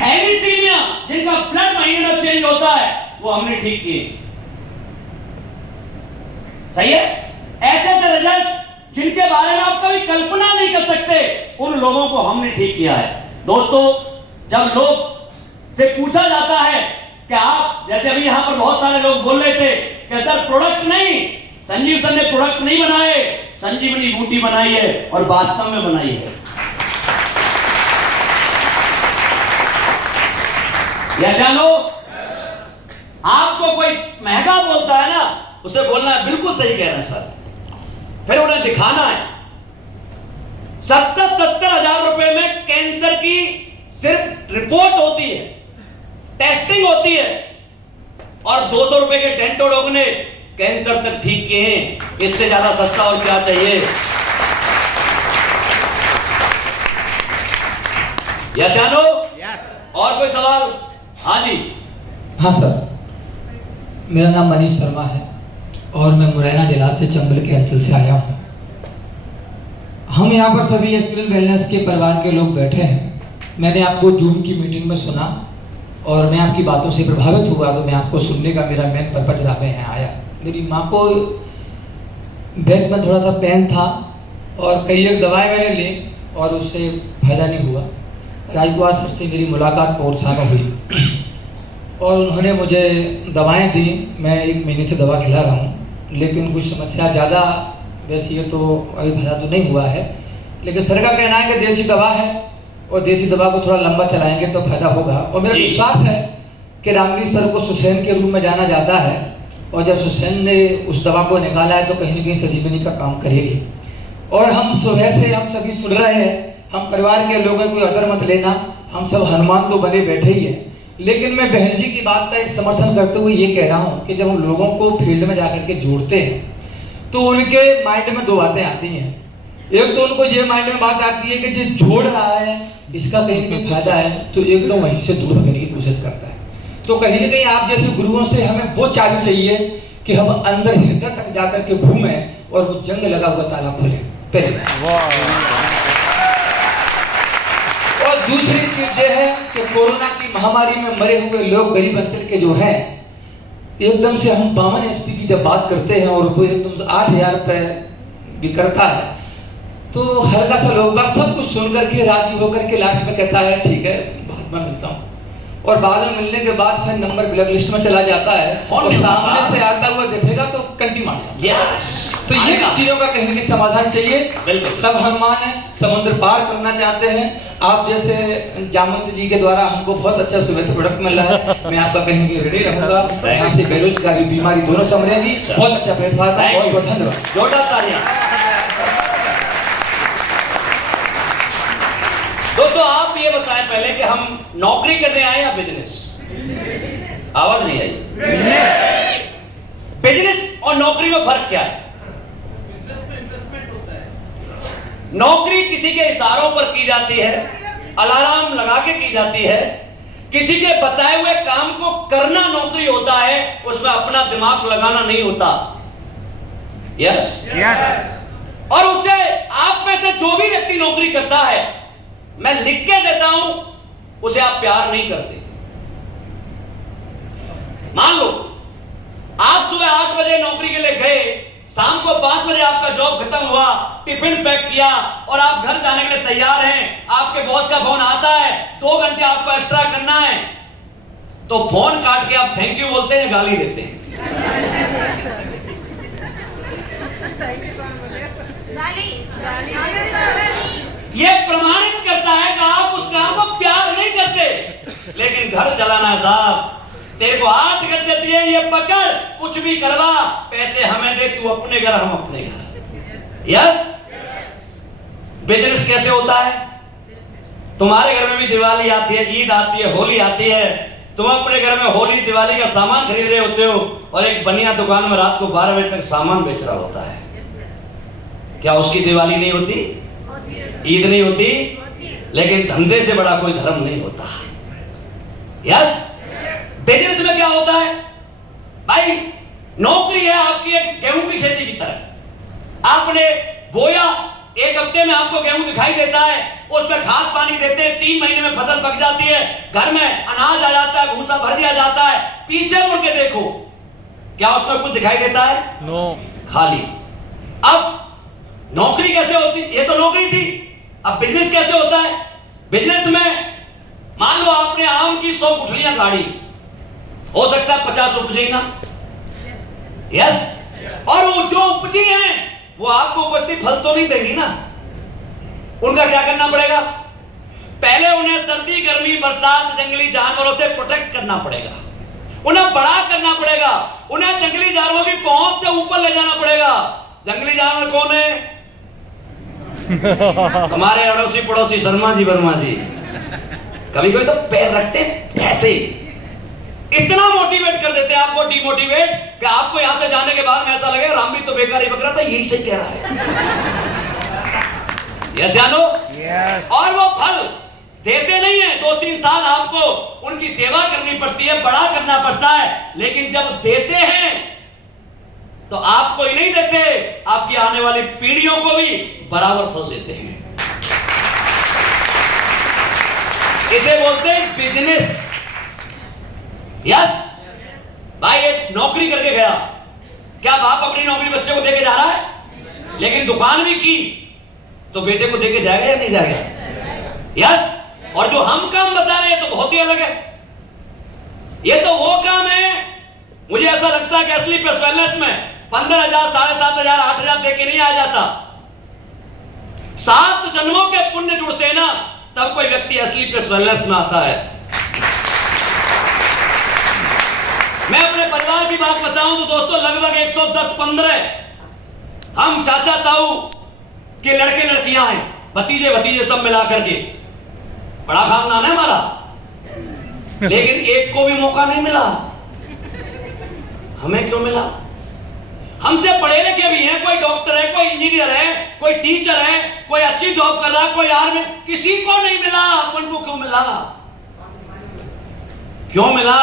थैलीसीमिया जिनका ब्लड महीने में चेंज होता है, वो हमने ठीक किए। सही है? ऐसे ऐसे रिजल्ट जिनके बारे में आप कभी कल्पना नहीं कर सकते, उन लोगों को हमने ठीक किया है। दोस्तों, जब लोग से पूछा जाता है कि आप, जैसे अभी यहां पर बहुत सारे लोग बोल रहे थे कि सर प्रोडक्ट नहीं, संजीव सर ने प्रोडक्ट नहीं बनाए, संजीवनी बूटी बनाई है, और वास्तव में बनाई है। यशानो, आपको कोई महंगा बोलता है ना, उसे बोलना है बिल्कुल सही कह रहे हैं सर, फिर उन्हें दिखाना है। 70-70 हजार रुपए में कैंसर की सिर्फ रिपोर्ट होती है, टेस्टिंग होती है, और 200 रुपए के डेंटोलॉग ने कैंसर तक ठीक किए हैं। इससे ज्यादा सस्ता और क्या चाहिए? यशानो, और कोई सवाल? हाँ जी। हाँ सर, मेरा नाम मनीष शर्मा है और मैं मुरैना जिला से चंबल के अंचल से आया हूँ। हम यहाँ पर सभी एक्सपीरियंस वेलनेस के परिवार के लोग बैठे हैं। मैंने आपको जूम की मीटिंग में सुना और मैं आपकी बातों से प्रभावित हुआ, तो मैं आपको सुनने का मेरा मेन पर्पज यहाँ यहाँ आया। मेरी माँ को बैक में थोड़ा सा पेन था और कई एक दवाएं मैंने ली और उससे फायदा नहीं हुआ। राजकुमार सर से मेरी मुलाकात कोर्सा में हुई और उन्होंने मुझे दवाएं दी। मैं 1 महीने से दवा खिला रहा हूँ, लेकिन कुछ समस्या ज़्यादा, वैसे ये तो अभी फायदा तो नहीं हुआ है, लेकिन सर का कहना है कि देसी दवा है और देसी दवा को थोड़ा लंबा चलाएंगे तो फायदा होगा। और मेरा विश्वास है कि रामवीर सर को सुसैन के रूप में जाना जाता है, और जब सुसैन ने उस दवा को निकाला है तो कहीं न कहीं संजीवनी का काम करेगी। और हम सुबह से हम सभी सुन रहे हैं, हम परिवार के लोगों को अगर मत लेना, हम सब हनुमान तो बने बैठे ही हैं। लेकिन मैं बहन जी की बात का एक समर्थन करते हुए ये कह रहा हूँ कि जब हम लोगों को फील्ड में जाकर के जोड़ते हैं तो उनके माइंड में 2 बातें आती हैं। एक तो उनको ये माइंड में बात आती है कि जो जोड़ रहा है इसका कहीं भी फायदा है, तो एक तो वहीं से दूर भगने की कोशिश करता है। तो कहीं ना कहीं आप जैसे गुरुओं से हमें वो चाबी चाहिए कि हम अंदर हृदय तक जाकर के घूमें और वो जंग लगा हुआ ताला खोलें। पहले और दूसरी चीज ये है कि कोरोना की महामारी में मरे हुए लोग गरीब अंचल के जो हैं, एकदम से हम 52 एसपी की जब बात करते हैं और वो एकदम से 8,000 रुपये भी करता है, तो हल्का सा लोग बात सब कुछ सुन करके राजी होकर के लास्ट में कहता है ठीक है बाद में मिलता हूँ, और बाद में मिलने के बाद फिर नंबर ब्लैक लिस्ट में चला जाता है और सामने से आता हुआ देखेगा तो कंटी मार जाता है। तो ये चीजों का कहीं ना कहीं समाधान चाहिए। सब हनुमान है, समुद्र पार करना चाहते हैं। आप जैसे जामवंत जी के द्वारा हमको बहुत अच्छा सुविधा प्रोडक्ट मिल रहा है, मैं आपका कहीं भी रेडी रहूंगा। यहाँ से बेरोजगारी बीमारी दोनों समझेगी। बहुत अच्छा प्लेटफॉर्म है, बहुत बहुत धन्यवाद। दोस्तों आप ये बताएं पहले कि हम नौकरी करने आए या बिजनेस? आवाज नहीं आई। बिजनेस और नौकरी में फर्क क्या है? नौकरी किसी के इशारों पर की जाती है, अलार्म लगा के की जाती है। किसी के बताए हुए काम को करना नौकरी होता है, उसमें अपना दिमाग लगाना नहीं होता। यस और उससे आप में से जो भी व्यक्ति नौकरी करता है, मैं लिख के देता हूं, उसे आप प्यार नहीं करते। मान लो आप सुबह 8 बजे नौकरी के लिए गए, शाम को 5 बजे आपका जॉब खत्म हुआ, टिफिन पैक किया और आप घर जाने के लिए तैयार हैं। आपके बॉस का फोन आता है, 2 घंटे आपको एक्स्ट्रा करना है, तो फोन काट के आप थैंक यू बोलते हैं, गाली देते हैं? ये प्रमाणित करता है कि आप उस काम को प्यार नहीं करते। लेकिन घर चलाना है साहब, तेरे को 8 घंटे दिए, ये पकड़, कुछ भी करवा, पैसे हमें दे, तू अपने घर, हम अपने घर। यस बिजनेस कैसे होता है? तुम्हारे घर में भी दिवाली आती है, ईद आती है, होली आती है, तुम अपने घर में होली दिवाली का सामान खरीद रहे होते हो और एक बनिया दुकान में रात को 12 बजे तक सामान बेच रहा होता है। क्या उसकी दिवाली नहीं होती? ईद नहीं होती? लेकिन धंधे से बड़ा कोई धर्म नहीं होता। यस बिजनेस में क्या होता है भाई? नौकरी है आपकी एक गेहूं की खेती की तरह। आपने बोया, 1 हफ्ते में आपको गेहूं दिखाई देता है, उस पर खाद पानी देते हैं, 3 महीने में फसल पक जाती है, घर में अनाज आ जाता है, भूसा भर दिया जाता है। पीछे मुड़ के देखो, क्या उसमें कुछ दिखाई देता है? नो, खाली। अब नौकरी कैसे होती? ये तो नौकरी थी। अब बिजनेस कैसे होता है? बिजनेस में मान लो आपने आम की 100 गुठलियां गाड़ी, हो सकता है 50 उपजी ना। यस और वो जो उपजी हैं वो आपको कोई फल तो नहीं देगी ना। उनका क्या करना पड़ेगा? पहले उन्हें सर्दी, गर्मी, बरसात, जंगली जानवरों से प्रोटेक्ट करना पड़ेगा, उन्हें बड़ा करना पड़ेगा, उन्हें जंगली जानवरों की पहुंच से ऊपर ले जाना पड़ेगा। जंगली जानवर कौन है? हमारे अड़ोसी पड़ोसी शर्मा जी, वर्मा जी। कभी कोई तो पैर रखते ऐसे, इतना मोटिवेट कर देते हैं आपको, डिमोटिवेट, कि आपको यहां से जाने के बाद में ऐसा लगे राम भी तो बेकार ही बक रहा था, यही सही कह रहा है। यस या नो? और वो फल देते नहीं है, 2-3 साल आपको उनकी सेवा करनी पड़ती है, बड़ा करना पड़ता है, लेकिन जब देते हैं तो आपको ही नहीं देते, आपकी आने वाली पीढ़ियों को भी बराबर फल देते हैं। इसे बोलते हैं बिजनेस। यस भाई एक नौकरी करके गया, क्या बाप अपनी नौकरी बच्चे को देके जा रहा है? लेकिन दुकान भी की तो बेटे को देके जाएगा या नहीं जाएगा? यस और जो हम काम बता रहे हैं तो बहुत ही अलग है। ये तो वो काम है, मुझे ऐसा लगता है कि असली पे वेलनेस में 15,000, 7,500, 8,000 देके नहीं आ जाता। 7 जन्मों के पुण्य जुड़ते हैं ना, तब कोई व्यक्ति असली पे वेलनेस में आता है। मैं अपने परिवार की बात बताऊं तो दोस्तों लगभग 110-15 हम चाचा ताऊ के लड़के लड़कियां हैं, भतीजे भतीजे सब मिलाकर के बड़ा खानदान है हमारा, लेकिन एक को भी मौका नहीं मिला। हमें क्यों मिला? हमसे पढ़े लिखे भी हैं, कोई डॉक्टर है, कोई इंजीनियर है, कोई टीचर है, कोई अच्छी जॉब कर रहा है, कोई आर्मी, किसी को नहीं मिला। अपन को क्यों मिला? क्यों मिला?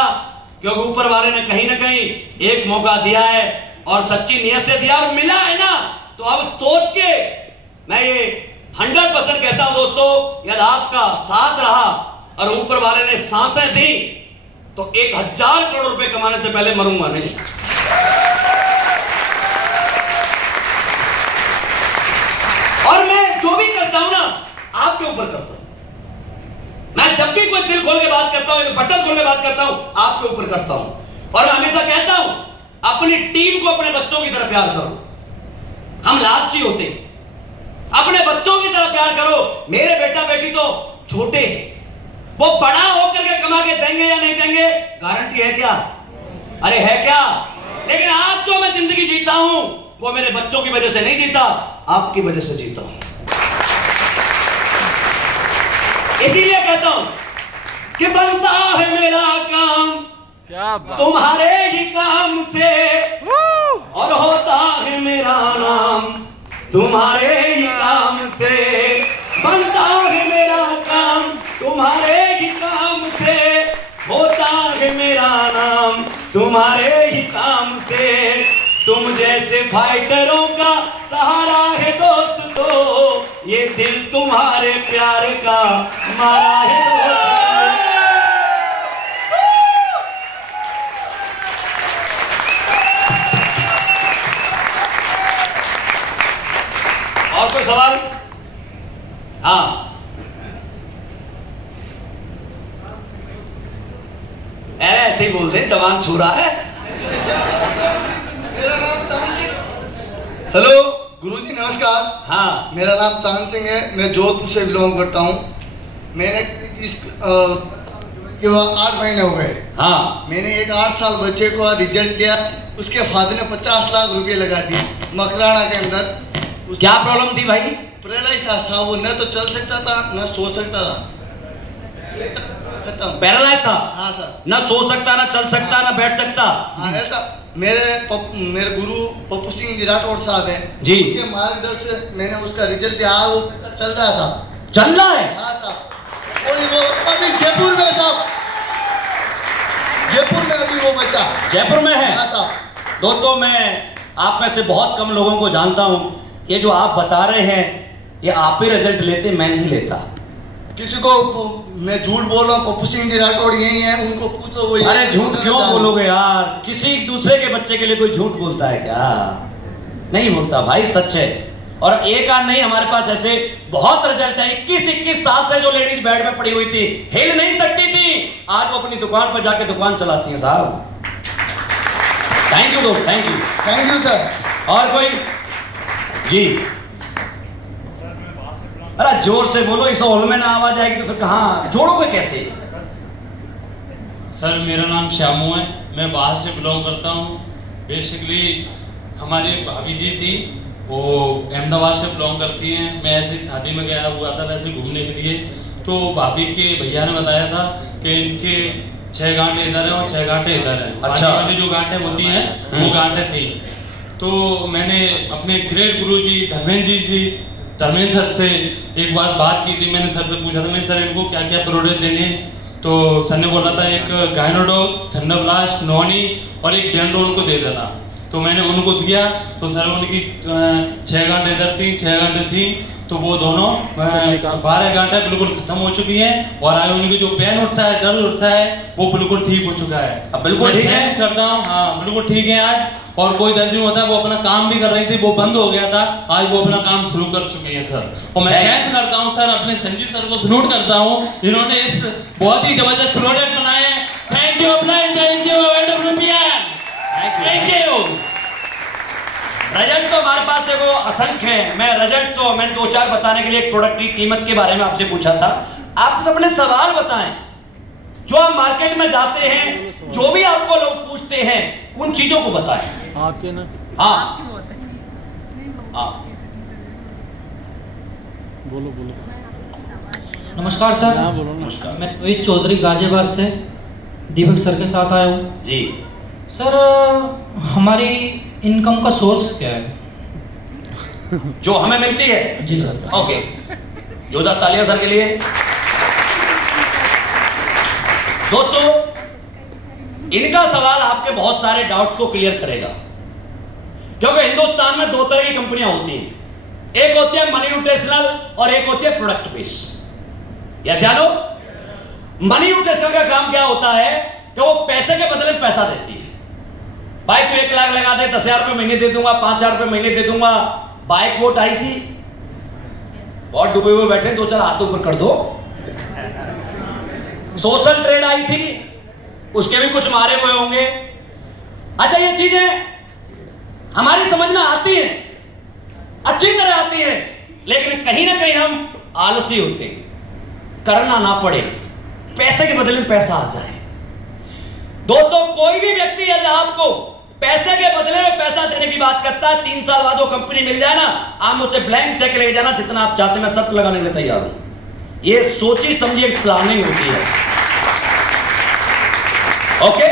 क्योंकि ऊपर वाले ने कहीं ना कहीं एक मौका दिया है और सच्ची नियत से दिया और मिला है ना। तो अब सोच के मैं ये 100% कहता हूं दोस्तों, यदि आपका साथ रहा और ऊपर वाले ने सांसें दी तो 1000 करोड़ रुपए कमाने से पहले मरूंगा नहीं। और मैं जो भी करता हूं ना, आपके ऊपर करता हूं। मैं जब भी कोई दिल खोल के बात करता हूं, बटन खोल के बात करता हूं, आपके ऊपर करता हूं। और मैं हमेशा कहता हूं, अपनी टीम को अपने बच्चों की तरह प्यार करो। हम लालची होते हैं, अपने बच्चों की तरह प्यार करो। मेरे बेटा बेटी तो छोटे हैं, वो बड़ा होकर के कमा के देंगे या नहीं देंगे गारंटी है क्या? अरे है क्या? लेकिन आज जो मैं जिंदगी जीता हूं वो मेरे बच्चों की वजह से नहीं जीता, आपकी वजह से जीता हूं। इसीलिए कहता हूं कि बनता है मेरा काम तुम्हारे ही काम से, और होता है मेरा नाम तुम्हारे ही काम से। बनता है मेरा काम तुम्हारे ही काम से, होता है मेरा नाम तुम्हारे ही काम से। तुम जैसे फाइटरों का सहारा है दोस्त, तो ये दिल तुम्हारे प्यार का मारा है दोस्त। और कोई सवाल? हाँ, ऐसे ही बोलते जवान छू रहा है। हेलो गुरुजी नमस्कार। हाँ, मेरा नाम चांद सिंह है, मैं जोधपुर से बिलोंग करता हूँ। मैंने इस 8 महीने हो गए। हाँ, मैंने एक 8 साल बच्चे को रिजल्ट दिया, उसके फादर ने 50 लाख रुपए लगा दिए मकराना के अंदर। क्या प्रॉब्लम थी भाई? पैरालाइज था साहब, वो न तो चल सकता था न सो सकता था, खत्म। पैरालाइज था? हाँ सर। न सो सकता, न चल सकता, न बैठ सकता। हाँ ऐसा। मेरे गुरु पप्पू सिंह जी राठौड़ साहब है जी, उनके मार्गदर्शन से मैंने उसका रिजल्ट दिया। वो चल रहा है साहब। चल रहा है? हाँ साहब। और वो अभी जयपुर में साहब, जयपुर में अभी वो बच्चा जयपुर में है। हाँ साहब। दोस्तों, मैं आप में से बहुत कम लोगों को जानता हूं। ये जो आप बता रहे हैं ये आप ही रिजल्ट लेते, मैं नहीं लेता। किसी को मैं झूठ बोल रहा हूँ, पप्पू सिंह जी राठौड़ यही है, उनको पूछो। वो अरे झूठ क्यों बोलोगे यार? किसी दूसरे के बच्चे के लिए कोई झूठ बोलता है क्या? नहीं बोलता भाई, सच है। और एक आध नहीं, हमारे पास ऐसे बहुत रिजल्ट है। 21 साल से जो लेडीज बेड में पड़ी हुई थी, हिल नहीं सकती थी, आज वो अपनी दुकान पर जाके दुकान चलाती हैं साहब। थैंक यू दोस्त, thank you. Thank you sir. और कोई? जी, अरे जोर से बोलो, इस हॉल में ना आवाज आएगी तो फिर कहाँ जोड़ोगे कैसे? सर मेरा नाम श्यामू है, मैं बाहर से बिलोंग करता हूँ। बेसिकली हमारी एक भाभी जी थी, वो अहमदाबाद से बिलोंग करती हैं। मैं ऐसे ही शादी में गया हुआ था वैसे घूमने के लिए, तो भाभी के भैया ने बताया था कि इनके 6 गांठें इधर हैं और 6 गांठें इधर हैं। अच्छा। वाली जो गांठें होती हैं वो गांठें थी। तो मैंने अपने ग्रेट गुरु जी धर्मेंद्र सर से एक बात की थी। मैंने सर से पूछा था, मैं सर इनको क्या क्या प्रोडक्ट देने हैं? तो सर ने बोला था एक गायनोडॉग, थंडरब्लास्ट, नॉनी और एक डेंडोल को दे देना। तो मैंने उनको दिया, तो सर उनकी 6 गांठें इधर थी, 6 गांठें थी, तो वो दोनों 12 गांठें बिल्कुल खत्म हो चुकी हैं। और आज उनकी जो पेन उठता है, दर्द उठता है, वो बिल्कुल ठीक हो चुका है। अब बिल्कुल ठीक है करता हूँ। हाँ बिल्कुल ठीक है आज। और कोई दर्द नहीं होता। वो अपना काम भी कर रही थी, वो बंद हो गया था, आज वो अपना काम शुरू कर चुकी है सर। और मैं थैंक्स करता हूँ सर, अपने संजीव सर को सल्यूट करता हूँ, जिन्होंने इस बहुत ही जबरदस्त प्रोडक्ट बनाए हैं। Thank you upline, thank you thank you. Result तो हमारे पास देखो असंख्य है। मैं रिजल्ट तो मैंने 2-4 बताने के लिए एक प्रोडक्ट की कीमत के बारे में आपसे पूछा था। आप अपने सवाल बताएं। जो आप मार्केट में जाते हैं, जो भी आपको लोग पूछते हैं, उन चीजों को बताएं। आपके ना? हाँ हाँ, बोलो। नमस्कार सर। हाँ बोलो। नमस्कार। मैं रोहित चौधरी गाजियाबाद से दीपक सर के साथ आया हूँ। जी सर, हमारी इनकम का सोर्स क्या है? जो हमें मिलती है? जी सर। ओके, जोरदार तालियां सर के लिए। दोस्तों, इनका सवाल आपके बहुत सारे डाउट्स को क्लियर करेगा, क्योंकि हिंदुस्तान में 2 तरह की कंपनियां होती हैं। एक होती है मनी न्यूट्रिशनल और एक होती है प्रोडक्ट बेस। यस या नो? मनी न्यूट्रिशनल का काम क्या होता है कि वो पैसे के बदले में पैसा देती है। बाइक को 1 लाख लगा दे, 10,000 रुपये महीने दे दूंगा, 5,000 रुपये महीने दे दूंगा। बाइक वोट आई थी, बहुत डूबे हुए बैठे, 2-4 हाथ ऊपर कर दो। सोशल ट्रेड आई थी, उसके भी कुछ मारे हुए होंगे। अच्छा, ये चीजें हमारी समझ में आती हैं, अच्छी तरह आती है, लेकिन कहीं ना कहीं हम आलसी होते हैं। करना ना पड़े, पैसे के बदले में पैसा आ जाए। दोस्तों, कोई भी व्यक्ति यदि आपको पैसे के बदले में पैसा देने की बात करता है, 3 साल बाद वो कंपनी मिल जाए ना, आप मुझसे ब्लैंक चेक ले जाना जितना आप चाहते हैं, मैं शर्त लगाने के लिए तैयार हूं। ये सोची समझी एक प्लानिंग होती है। ओके,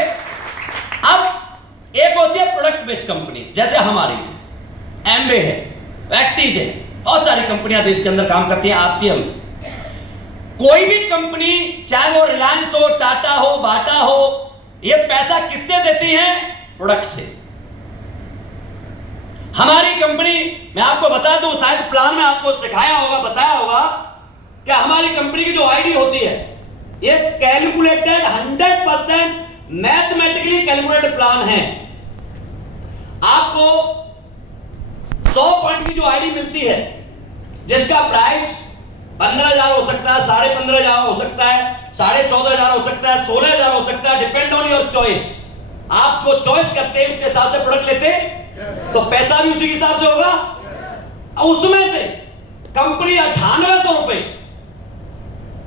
अब एक होती है प्रोडक्ट बेस्ड कंपनी, जैसे हमारी एम्बे है, एक्टिज है, बहुत सारी कंपनियां देश के अंदर काम करती हैं। आरसीएम, कोई भी कंपनी चाहे वो रिलायंस हो, टाटा हो, बाटा हो, ये पैसा किससे देती है? प्रोडक्ट से। हमारी कंपनी, मैं आपको बता दूं, शायद प्लान में आपको सिखाया होगा, बताया होगा कि हमारी कंपनी की जो आईडी होती है ये कैलकुलेटेड 100% मैथमेटिकली कैलकुलेटेड प्लान है। आपको 100 पॉइंट की जो आईडी मिलती है जिसका प्राइस 15,000 हो सकता है, 15,500 हो सकता है, 14,500 हो सकता है, 16,000 हो सकता है, डिपेंड ऑन योर चॉइस। आप जो चॉइस करते हैं उसके हिसाब से प्रोडक्ट लेते हैं तो पैसा भी उसी के हिसाब से होगा। उसमें से कंपनी 9800 रुपए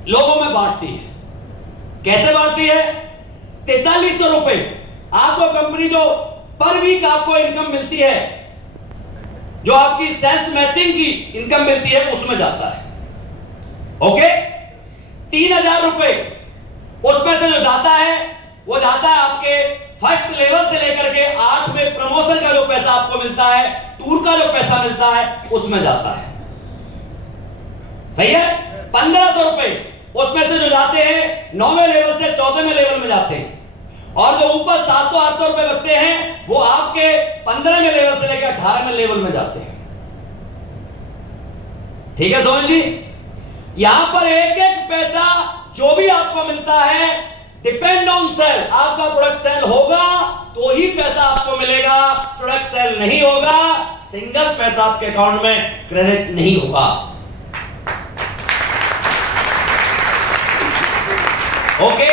लोगों में बांटती है। कैसे बांटती है? 4300 रुपए आपको कंपनी जो पर वीक आपको इनकम मिलती है, जो आपकी सेल्स मैचिंग की इनकम मिलती है, उसमें जाता है। ओके, 3000 रुपए उसमें से जो जाता है वो जाता है आपके फर्स्ट लेवल से लेकर के 8वें प्रमोशन का जो पैसा आपको मिलता है, टूर का जो पैसा मिलता है, उसमें जाता है। सही है? 1500 रुपए उसमें से जो जाते हैं 9वें लेवल से 14वें लेवल में जाते हैं, और जो ऊपर 700-800 रुपए बचते हैं वो आपके 15वें लेवल से लेकर 18वें लेवल में जाते हैं। ठीक है सोनी जी? यहां पर एक एक पैसा जो भी आपको मिलता है डिपेंड ऑन सेल। आपका प्रोडक्ट सेल होगा तो ही पैसा आपको मिलेगा, प्रोडक्ट सेल नहीं होगा सिंगल पैसा आपके अकाउंट में क्रेडिट नहीं होगा। ओके,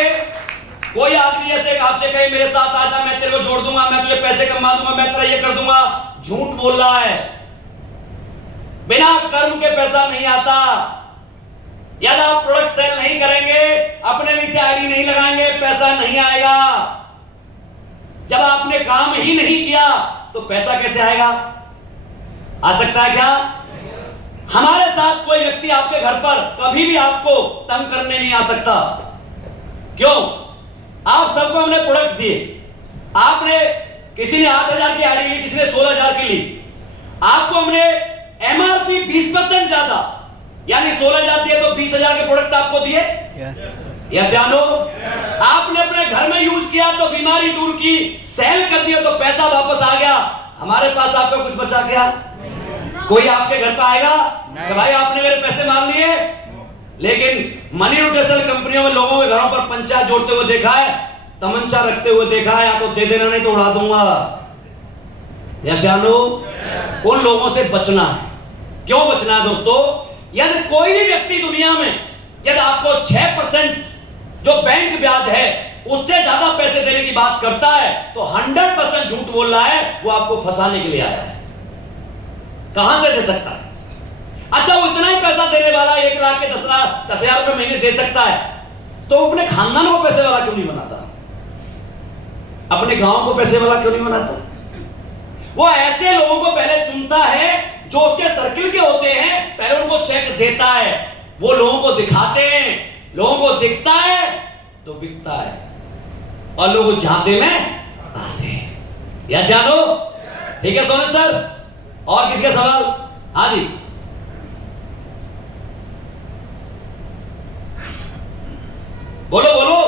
कोई आदमी ऐसे आपसे कहे मेरे साथ आजा, मैं तेरे को जोड़ दूंगा, मैं तुझे पैसे कमा दूंगा, मैं तेरा ये कर दूंगा, झूठ बोल रहा है। बिना कर्म के पैसा नहीं आता। यदि आप प्रोडक्ट सेल नहीं करेंगे, अपने नीचे आईडी नहीं लगाएंगे, पैसा नहीं आएगा। जब आपने काम ही नहीं किया तो पैसा कैसे आएगा? आ सकता है क्या? हमारे साथ कोई व्यक्ति आपके घर पर कभी भी आपको तंग करने नहीं आ सकता। क्यों? आप सबको हमने प्रोडक्ट दिए, आपने किसी ने 8,000 की आईडी ली, किसी ने 16,000 की ली, आपको हमने एमआरपी 20% ज्यादा यानी 16,000 दिए तो 20,000 के प्रोडक्ट आपको दिए। यस जानो? आपने अपने घर में यूज किया तो बीमारी दूर की, सेल कर दिया तो पैसा वापस आ गया। हमारे पास आपका कुछ बचा क्या? कोई आपके घर पे आएगा कि भाई आपने मेरे पैसे मार लिए? लेकिन मनी रोटेशन कंपनियों में लोगों के घरों पर पंचायत जोड़ते हुए देखा है, तमंचा रखते हुए देखा है, या तो दे देना नहीं तो उड़ा दूंगा। यस जानो? उन लोगों से बचना है। क्यों बचना है दोस्तों? यदि कोई भी व्यक्ति दुनिया में यदि आपको 6% जो बैंक ब्याज है उससे ज्यादा पैसे देने की बात करता है तो 100% झूठ बोल रहा है, वो आपको फंसाने के लिए आया है। कहां से दे सकता है? अच्छा, वो इतना ही पैसा देने वाला 1 लाख के 10,000 रुपए महीने दे सकता है तो अपने खानदान को पैसे वाला क्यों नहीं बनाता? अपने गांव को पैसे वाला क्यों नहीं बनाता? वो ऐसे लोगों को पहले चुनता है जो उसके सर्किल के होते हैं, पहले उनको चेक देता है, वो लोगों को दिखाते हैं, लोगों को दिखता है तो बिकता है, और लोग उस झांसे में आते हैं। यस या नो? ठीक है सोनी सर? और किसके सवाल? हाँ जी, बोलो बोलो।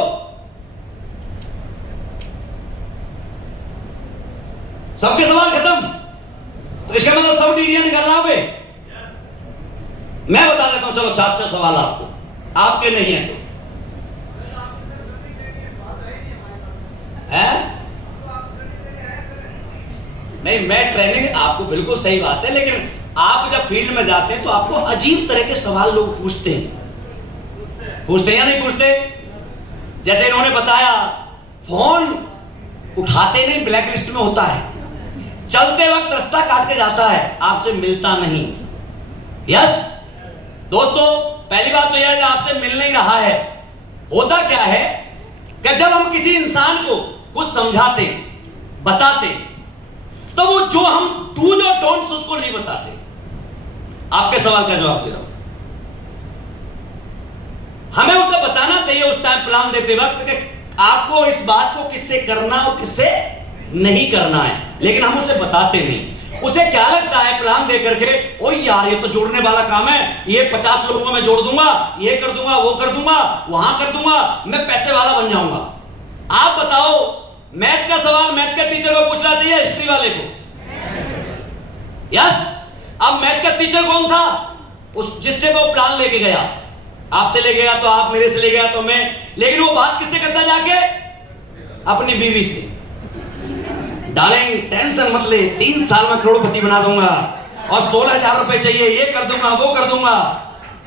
सबके सवाल खत्म? तो इसका मतलब सब डिग्रियां निकालना होगे। मैं बता देता हूं, चलो 4 सवाल आपको, आपके नहीं है तो है? नहीं, मैं ट्रेनिंग, आपको बिल्कुल सही बात है, लेकिन आप जब फील्ड में जाते हैं तो आपको अजीब तरह के सवाल लोग पूछते हैं या नहीं पूछते? जैसे इन्होंने बताया, फोन उठाते नहीं, ब्लैक लिस्ट में होता है, चलते वक्त रास्ता काट के जाता है, आपसे मिलता नहीं। यस दोस्तों, पहली बात तो यह है आपसे मिल नहीं रहा है। होता क्या है कि जब हम किसी इंसान को कुछ समझाते, बताते, तो वो जो हम डूज और डोंट्स उसको नहीं बताते। आपके सवाल का जवाब दे रहा हूं। हमें उसे बताना चाहिए उस टाइम प्लान देते वक्त कि आपको इस बात को किससे करना और किससे नहीं करना है, लेकिन हम उसे बताते नहीं। उसे क्या लगता है प्लान दे करके, ओ यार ये तो जोड़ने वाला काम है, ये 50 लोगों को मैं जोड़ दूंगा, ये कर दूंगा, वो कर दूंगा, वहां कर दूंगा, मैं पैसे वाला बन जाऊंगा। आप बताओ, मैथ का सवाल मैथ के टीचर को पूछना चाहिए हिस्ट्री वाले को? यस। अब मैथ का टीचर कौन था? उस जिससे वो प्लान लेके गया। आपसे ले गया तो आप, मेरे से ले गया तो मैं, लेकिन वो बात किससे करता जाके? अपनी बीवी से। डार्लिंग टेंशन मत ले, 3 साल में करोड़पति बना दूंगा और 16,000 रुपए चाहिए, ये कर दूंगा, वो कर दूंगा।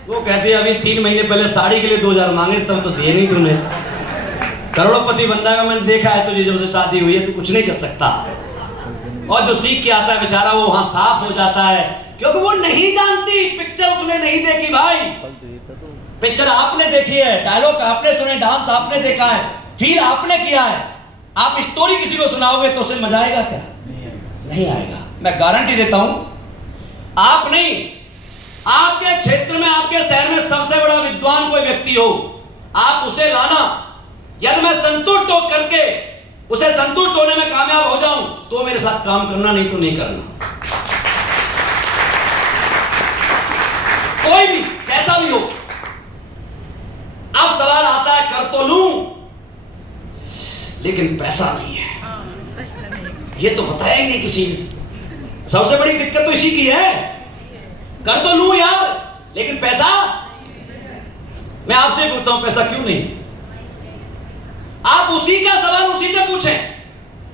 वो कहती है अभी 3 महीने पहले साड़ी के लिए 2,000 मांगे, तब तो दिए नहीं तूने। करोड़पति बनता है, मैंने देखा है तुझे, जब से शादी हुई है तू कुछ नहीं कर सकता। और जो सीख के आता है बेचारा वो वहां साफ हो जाता है, क्योंकि वो नहीं जानती, पिक्चर उसने नहीं देखी भाई। पिक्चर आपने देखी है, डायलॉग आपने सुने, डांस आपने देखा है, फील आपने किया है। आप स्टोरी किसी को सुनाओगे तो उसे मजा आएगा क्या? नहीं आएगा। मैं गारंटी देता हूं, आप नहीं, आपके क्षेत्र में, आपके शहर में सबसे बड़ा विद्वान कोई व्यक्ति हो, आप उसे लाना। यदि मैं संतुष्ट हो करके उसे संतुष्ट होने में कामयाब हो जाऊं तो मेरे साथ काम करना, नहीं तो नहीं करना। कोई भी कैसा भी हो। अब सवाल आता है, कर तो लूं लेकिन पैसा नहीं है, ये तो बताया ही नहीं किसी ने। सबसे बड़ी दिक्कत तो इसी की है, कर तो लूं यार लेकिन पैसा। मैं आपसे पूछता हूं पैसा क्यों नहीं? आप उसी का सवाल उसी से पूछें,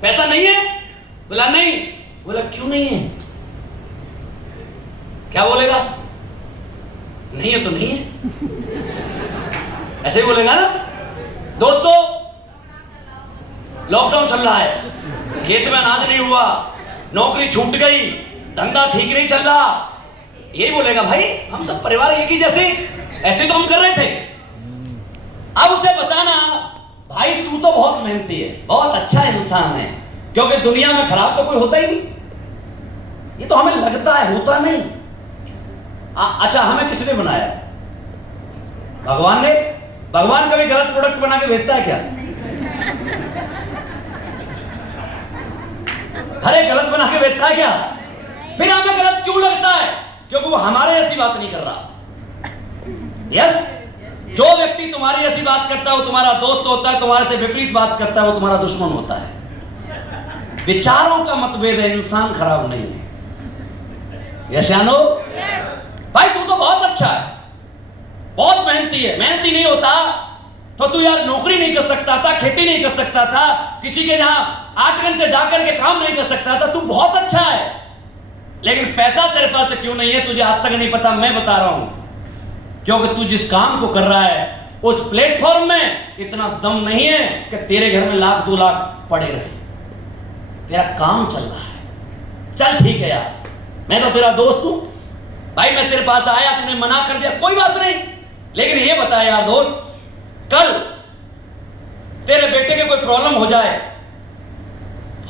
पैसा नहीं है? बोला नहीं। बोला क्यों नहीं है? क्या बोलेगा? नहीं है तो नहीं है, ऐसे ही बोलेगा ना। दोस्तों लॉकडाउन चल रहा है, खेत में अनाज नहीं हुआ, नौकरी छूट गई, धंधा ठीक नहीं चल रहा, यही बोलेगा भाई हम सब परिवार एक ही जैसे, ऐसे तो हम कर रहे थे। अब उसे बताना भाई तू तो बहुत मेहनती है, बहुत अच्छा इंसान है, क्योंकि दुनिया में खराब तो कोई होता ही नहीं, ये तो हमें लगता है, होता नहीं। अच्छा हमें किसने बनाया? भगवान ने। भगवान कभी गलत प्रोडक्ट बना के भेजता है क्या? अरे गलत बना के भेजता है क्या? फिर हमें गलत क्यों लगता है? क्योंकि वो हमारे ऐसी बात नहीं कर रहा। यस, जो व्यक्ति तुम्हारी ऐसी बात करता है वो तुम्हारा दोस्त होता है, तुम्हारे से विपरीत बात करता है वो तुम्हारा दुश्मन होता है। विचारों का मतभेद है, इंसान खराब नहीं है। यस या नो? भाई तू तो बहुत अच्छा है, बहुत मेहनती है, मेहनती नहीं होता तो तू यार नौकरी नहीं कर सकता था, खेती नहीं कर सकता था, किसी के यहाँ 8 घंटे जाकर के काम नहीं कर सकता था। तू बहुत अच्छा है, लेकिन पैसा तेरे पास क्यों नहीं है तुझे आज तक नहीं पता। मैं बता रहा हूं, क्योंकि तू जिस काम को कर रहा है उस प्लेटफॉर्म में इतना दम नहीं है कि तेरे घर में 1,00,000 2 लाख पड़े रहे। तेरा काम चल रहा है, चल ठीक है यार, मैं तो तेरा दोस्त हूं भाई, मैं तेरे पास आया, तूने मना कर दिया, कोई बात नहीं, लेकिन ये बता यार दोस्त, कल तेरे बेटे के कोई प्रॉब्लम हो जाए,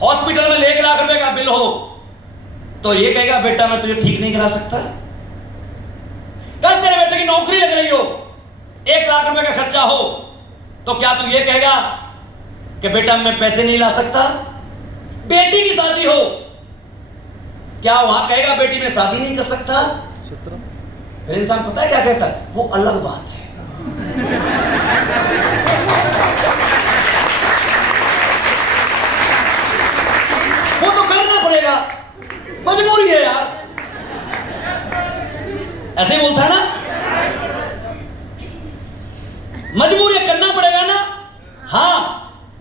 हॉस्पिटल में 1 लाख रुपए का बिल हो, तो ये कहेगा बेटा मैं तुझे ठीक नहीं करा सकता? कल तेरे बेटे की नौकरी लग रही हो, 1 लाख रुपए का खर्चा हो, तो क्या तू ये कहेगा कि बेटा मैं पैसे नहीं ला सकता? बेटी की शादी हो, क्या वहां कहेगा बेटी मैं शादी नहीं कर सकता? फिर इंसान पता है क्या कहता है? वो अलग बात है। वो तो करना पड़ेगा, मजबूरी है यार, ऐसे ही बोलता है ना, मजबूरी है, करना पड़ेगा ना। हाँ,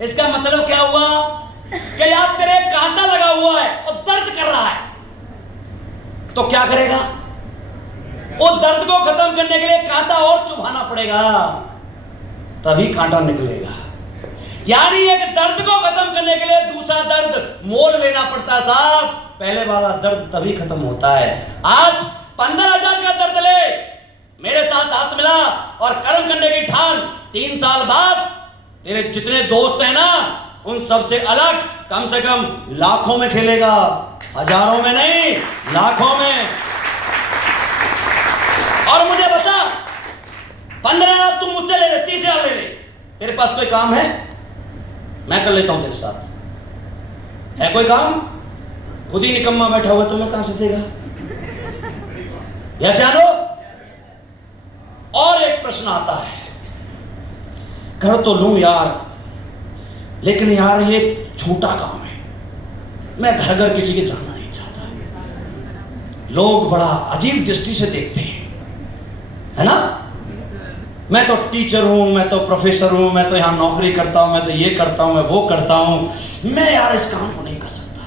इसका मतलब क्या हुआ कि यार तेरे कांटा लगा हुआ है और दर्द कर रहा है, तो क्या करेगा? वो दर्द को खत्म करने के लिए कांटा और चुभाना पड़ेगा, तभी कांटा निकलेगा। यानी एक दर्द को खत्म करने के लिए दूसरा दर्द मोल लेना पड़ता है साहब, पहले वाला दर्द तभी खत्म होता है। आज 15,000 का दर्द ले, मेरे साथ हाथ मिला और कर्म करने की ठान, 3 साल बाद तेरे जितने दोस्त हैं ना उन सबसे अलग कम से कम लाखों में खेलेगा, हजारों में नहीं, लाखों में। और मुझे बता, 15,000 तुम मुझसे तेरे पास कोई काम है? मैं कर लेता हूं तेरे साथ। है कोई काम? खुद ही निकम्मा बैठा हुआ, तुम्हें कहां से देगा? यस या नो? और एक प्रश्न आता है, कर तो लूं यार, लेकिन यार ये छोटा काम है, मैं घर घर किसी के जाना नहीं चाहता। लोग बड़ा अजीब दृष्टि से देखते हैं, है ना? मैं तो टीचर हूं, मैं तो प्रोफेसर हूं, मैं तो यहां नौकरी करता हूं, मैं तो ये करता हूं, मैं वो करता हूं, मैं यार इस काम को नहीं कर सकता,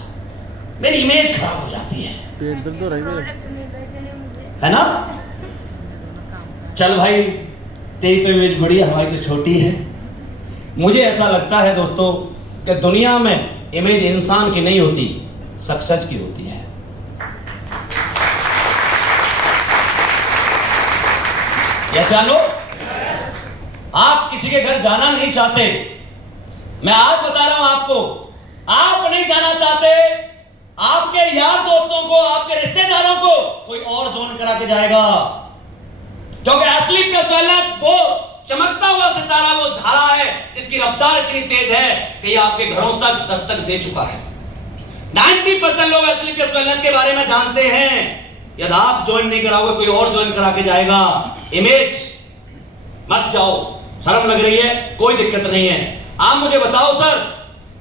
मेरी इमेज खराब हो जाती है। पेट दर्द हो रहा है ना? चल भाई, तेरी तो इमेज बड़ी है, हमारी तो छोटी है। मुझे ऐसा लगता है दोस्तों कि दुनिया में इमेज इंसान की नहीं होती, सक्सेस की होती है। यस या नो? आप किसी के घर जाना नहीं चाहते, मैं आज बता रहा हूं आपको, आप नहीं जाना चाहते, आपके यार दोस्तों को, आपके रिश्तेदारों को कोई और ज्वाइन करा के जाएगा, क्योंकि असली प्लस वो चमकता हुआ सितारा, वो धारा है जिसकी रफ्तार इतनी तेज है कि ये आपके घरों तक दस्तक दे चुका है। 90% लोग असली प्लस वेलनेस के बारे में जानते हैं, यदि आप ज्वाइन नहीं कराओगे कोई और ज्वाइन करा के जाएगा। इमेज मत जाओ, शर्म लग रही है, कोई दिक्कत नहीं है। आप मुझे बताओ सर,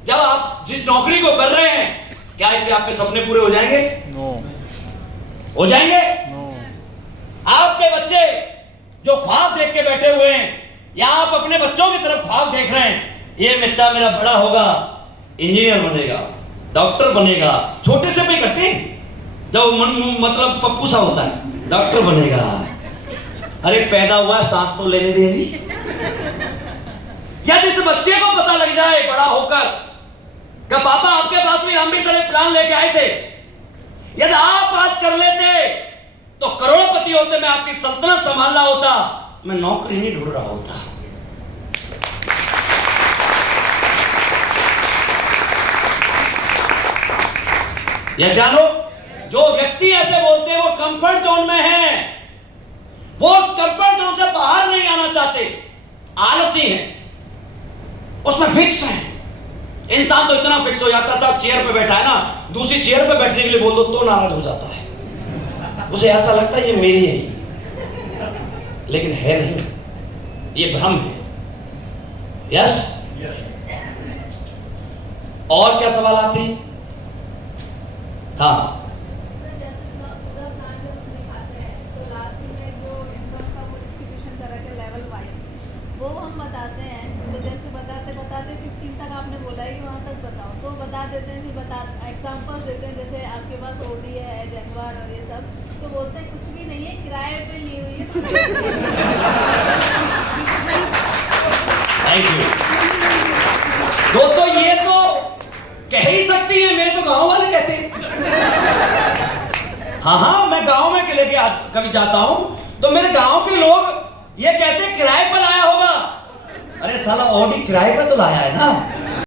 जब आप जिस नौकरी को कर रहे हैं, क्या इससे आपके सपने पूरे हो जाएंगे? हो जाएंगे? आपके बच्चे जो ख्वाब देख के बैठे हुए हैं, या आप अपने बच्चों की तरफ ख्वाब देख रहे हैं, ये बच्चा मेरा बड़ा होगा, इंजीनियर बनेगा, डॉक्टर बनेगा, छोटे से भी करते हैं, जब मतलब पप्पू सा होता है, डॉक्टर बनेगा। अरे पैदा हुआ, सांस तो लेने देंगी। या जिस बच्चे को पता लग जाए बड़ा होकर कि पापा आपके पास भी हम भी तरह प्लान लेके आए थे, यदि आप आज कर लेते तो करोड़पति होते, मैं आपकी सल्तनत संभाल रहा होता, मैं नौकरी नहीं ढूंढ रहा होता। यह जानो, जो व्यक्ति ऐसे बोलते हैं वो कंफर्ट जोन में है, वो कंफर्ट जोन से बाहर नहीं आना चाहते, आलसी हैं, उसमें फिक्स है। इंसान तो इतना फिक्स हो जाता है, साहब चेयर पे बैठा है ना, दूसरी चेयर पे बैठने के लिए बोल दो तो नाराज हो जाता है, उसे ऐसा लगता है ये मेरी है, लेकिन है नहीं, ये भ्रम है। यस? और क्या सवाल आते हैं? हाँ, वो हम बताते हैं, तो जैसे बताते 15 तक आपने बोला है कि वहाँ तक बताओ, तो बता देते हैं, फिर एग्जांपल्स देते हैं, जैसे आपके पास ओडी है, जगवार और ये सब, तो बोलते हैं कुछ भी नहीं है, किराए पे ली हुई है। थैंक यू दोस्तों, ये तो कह ही सकती है, मेरे तो गांव वाले कहते हैं। हाँ, मैं गांव में लेके कभी जाता हूँ तो मेरे गांव के लोग ये कहते हैं किराए पर लाया होगा। अरे साला ऑडी किराए पर तो लाया है ना,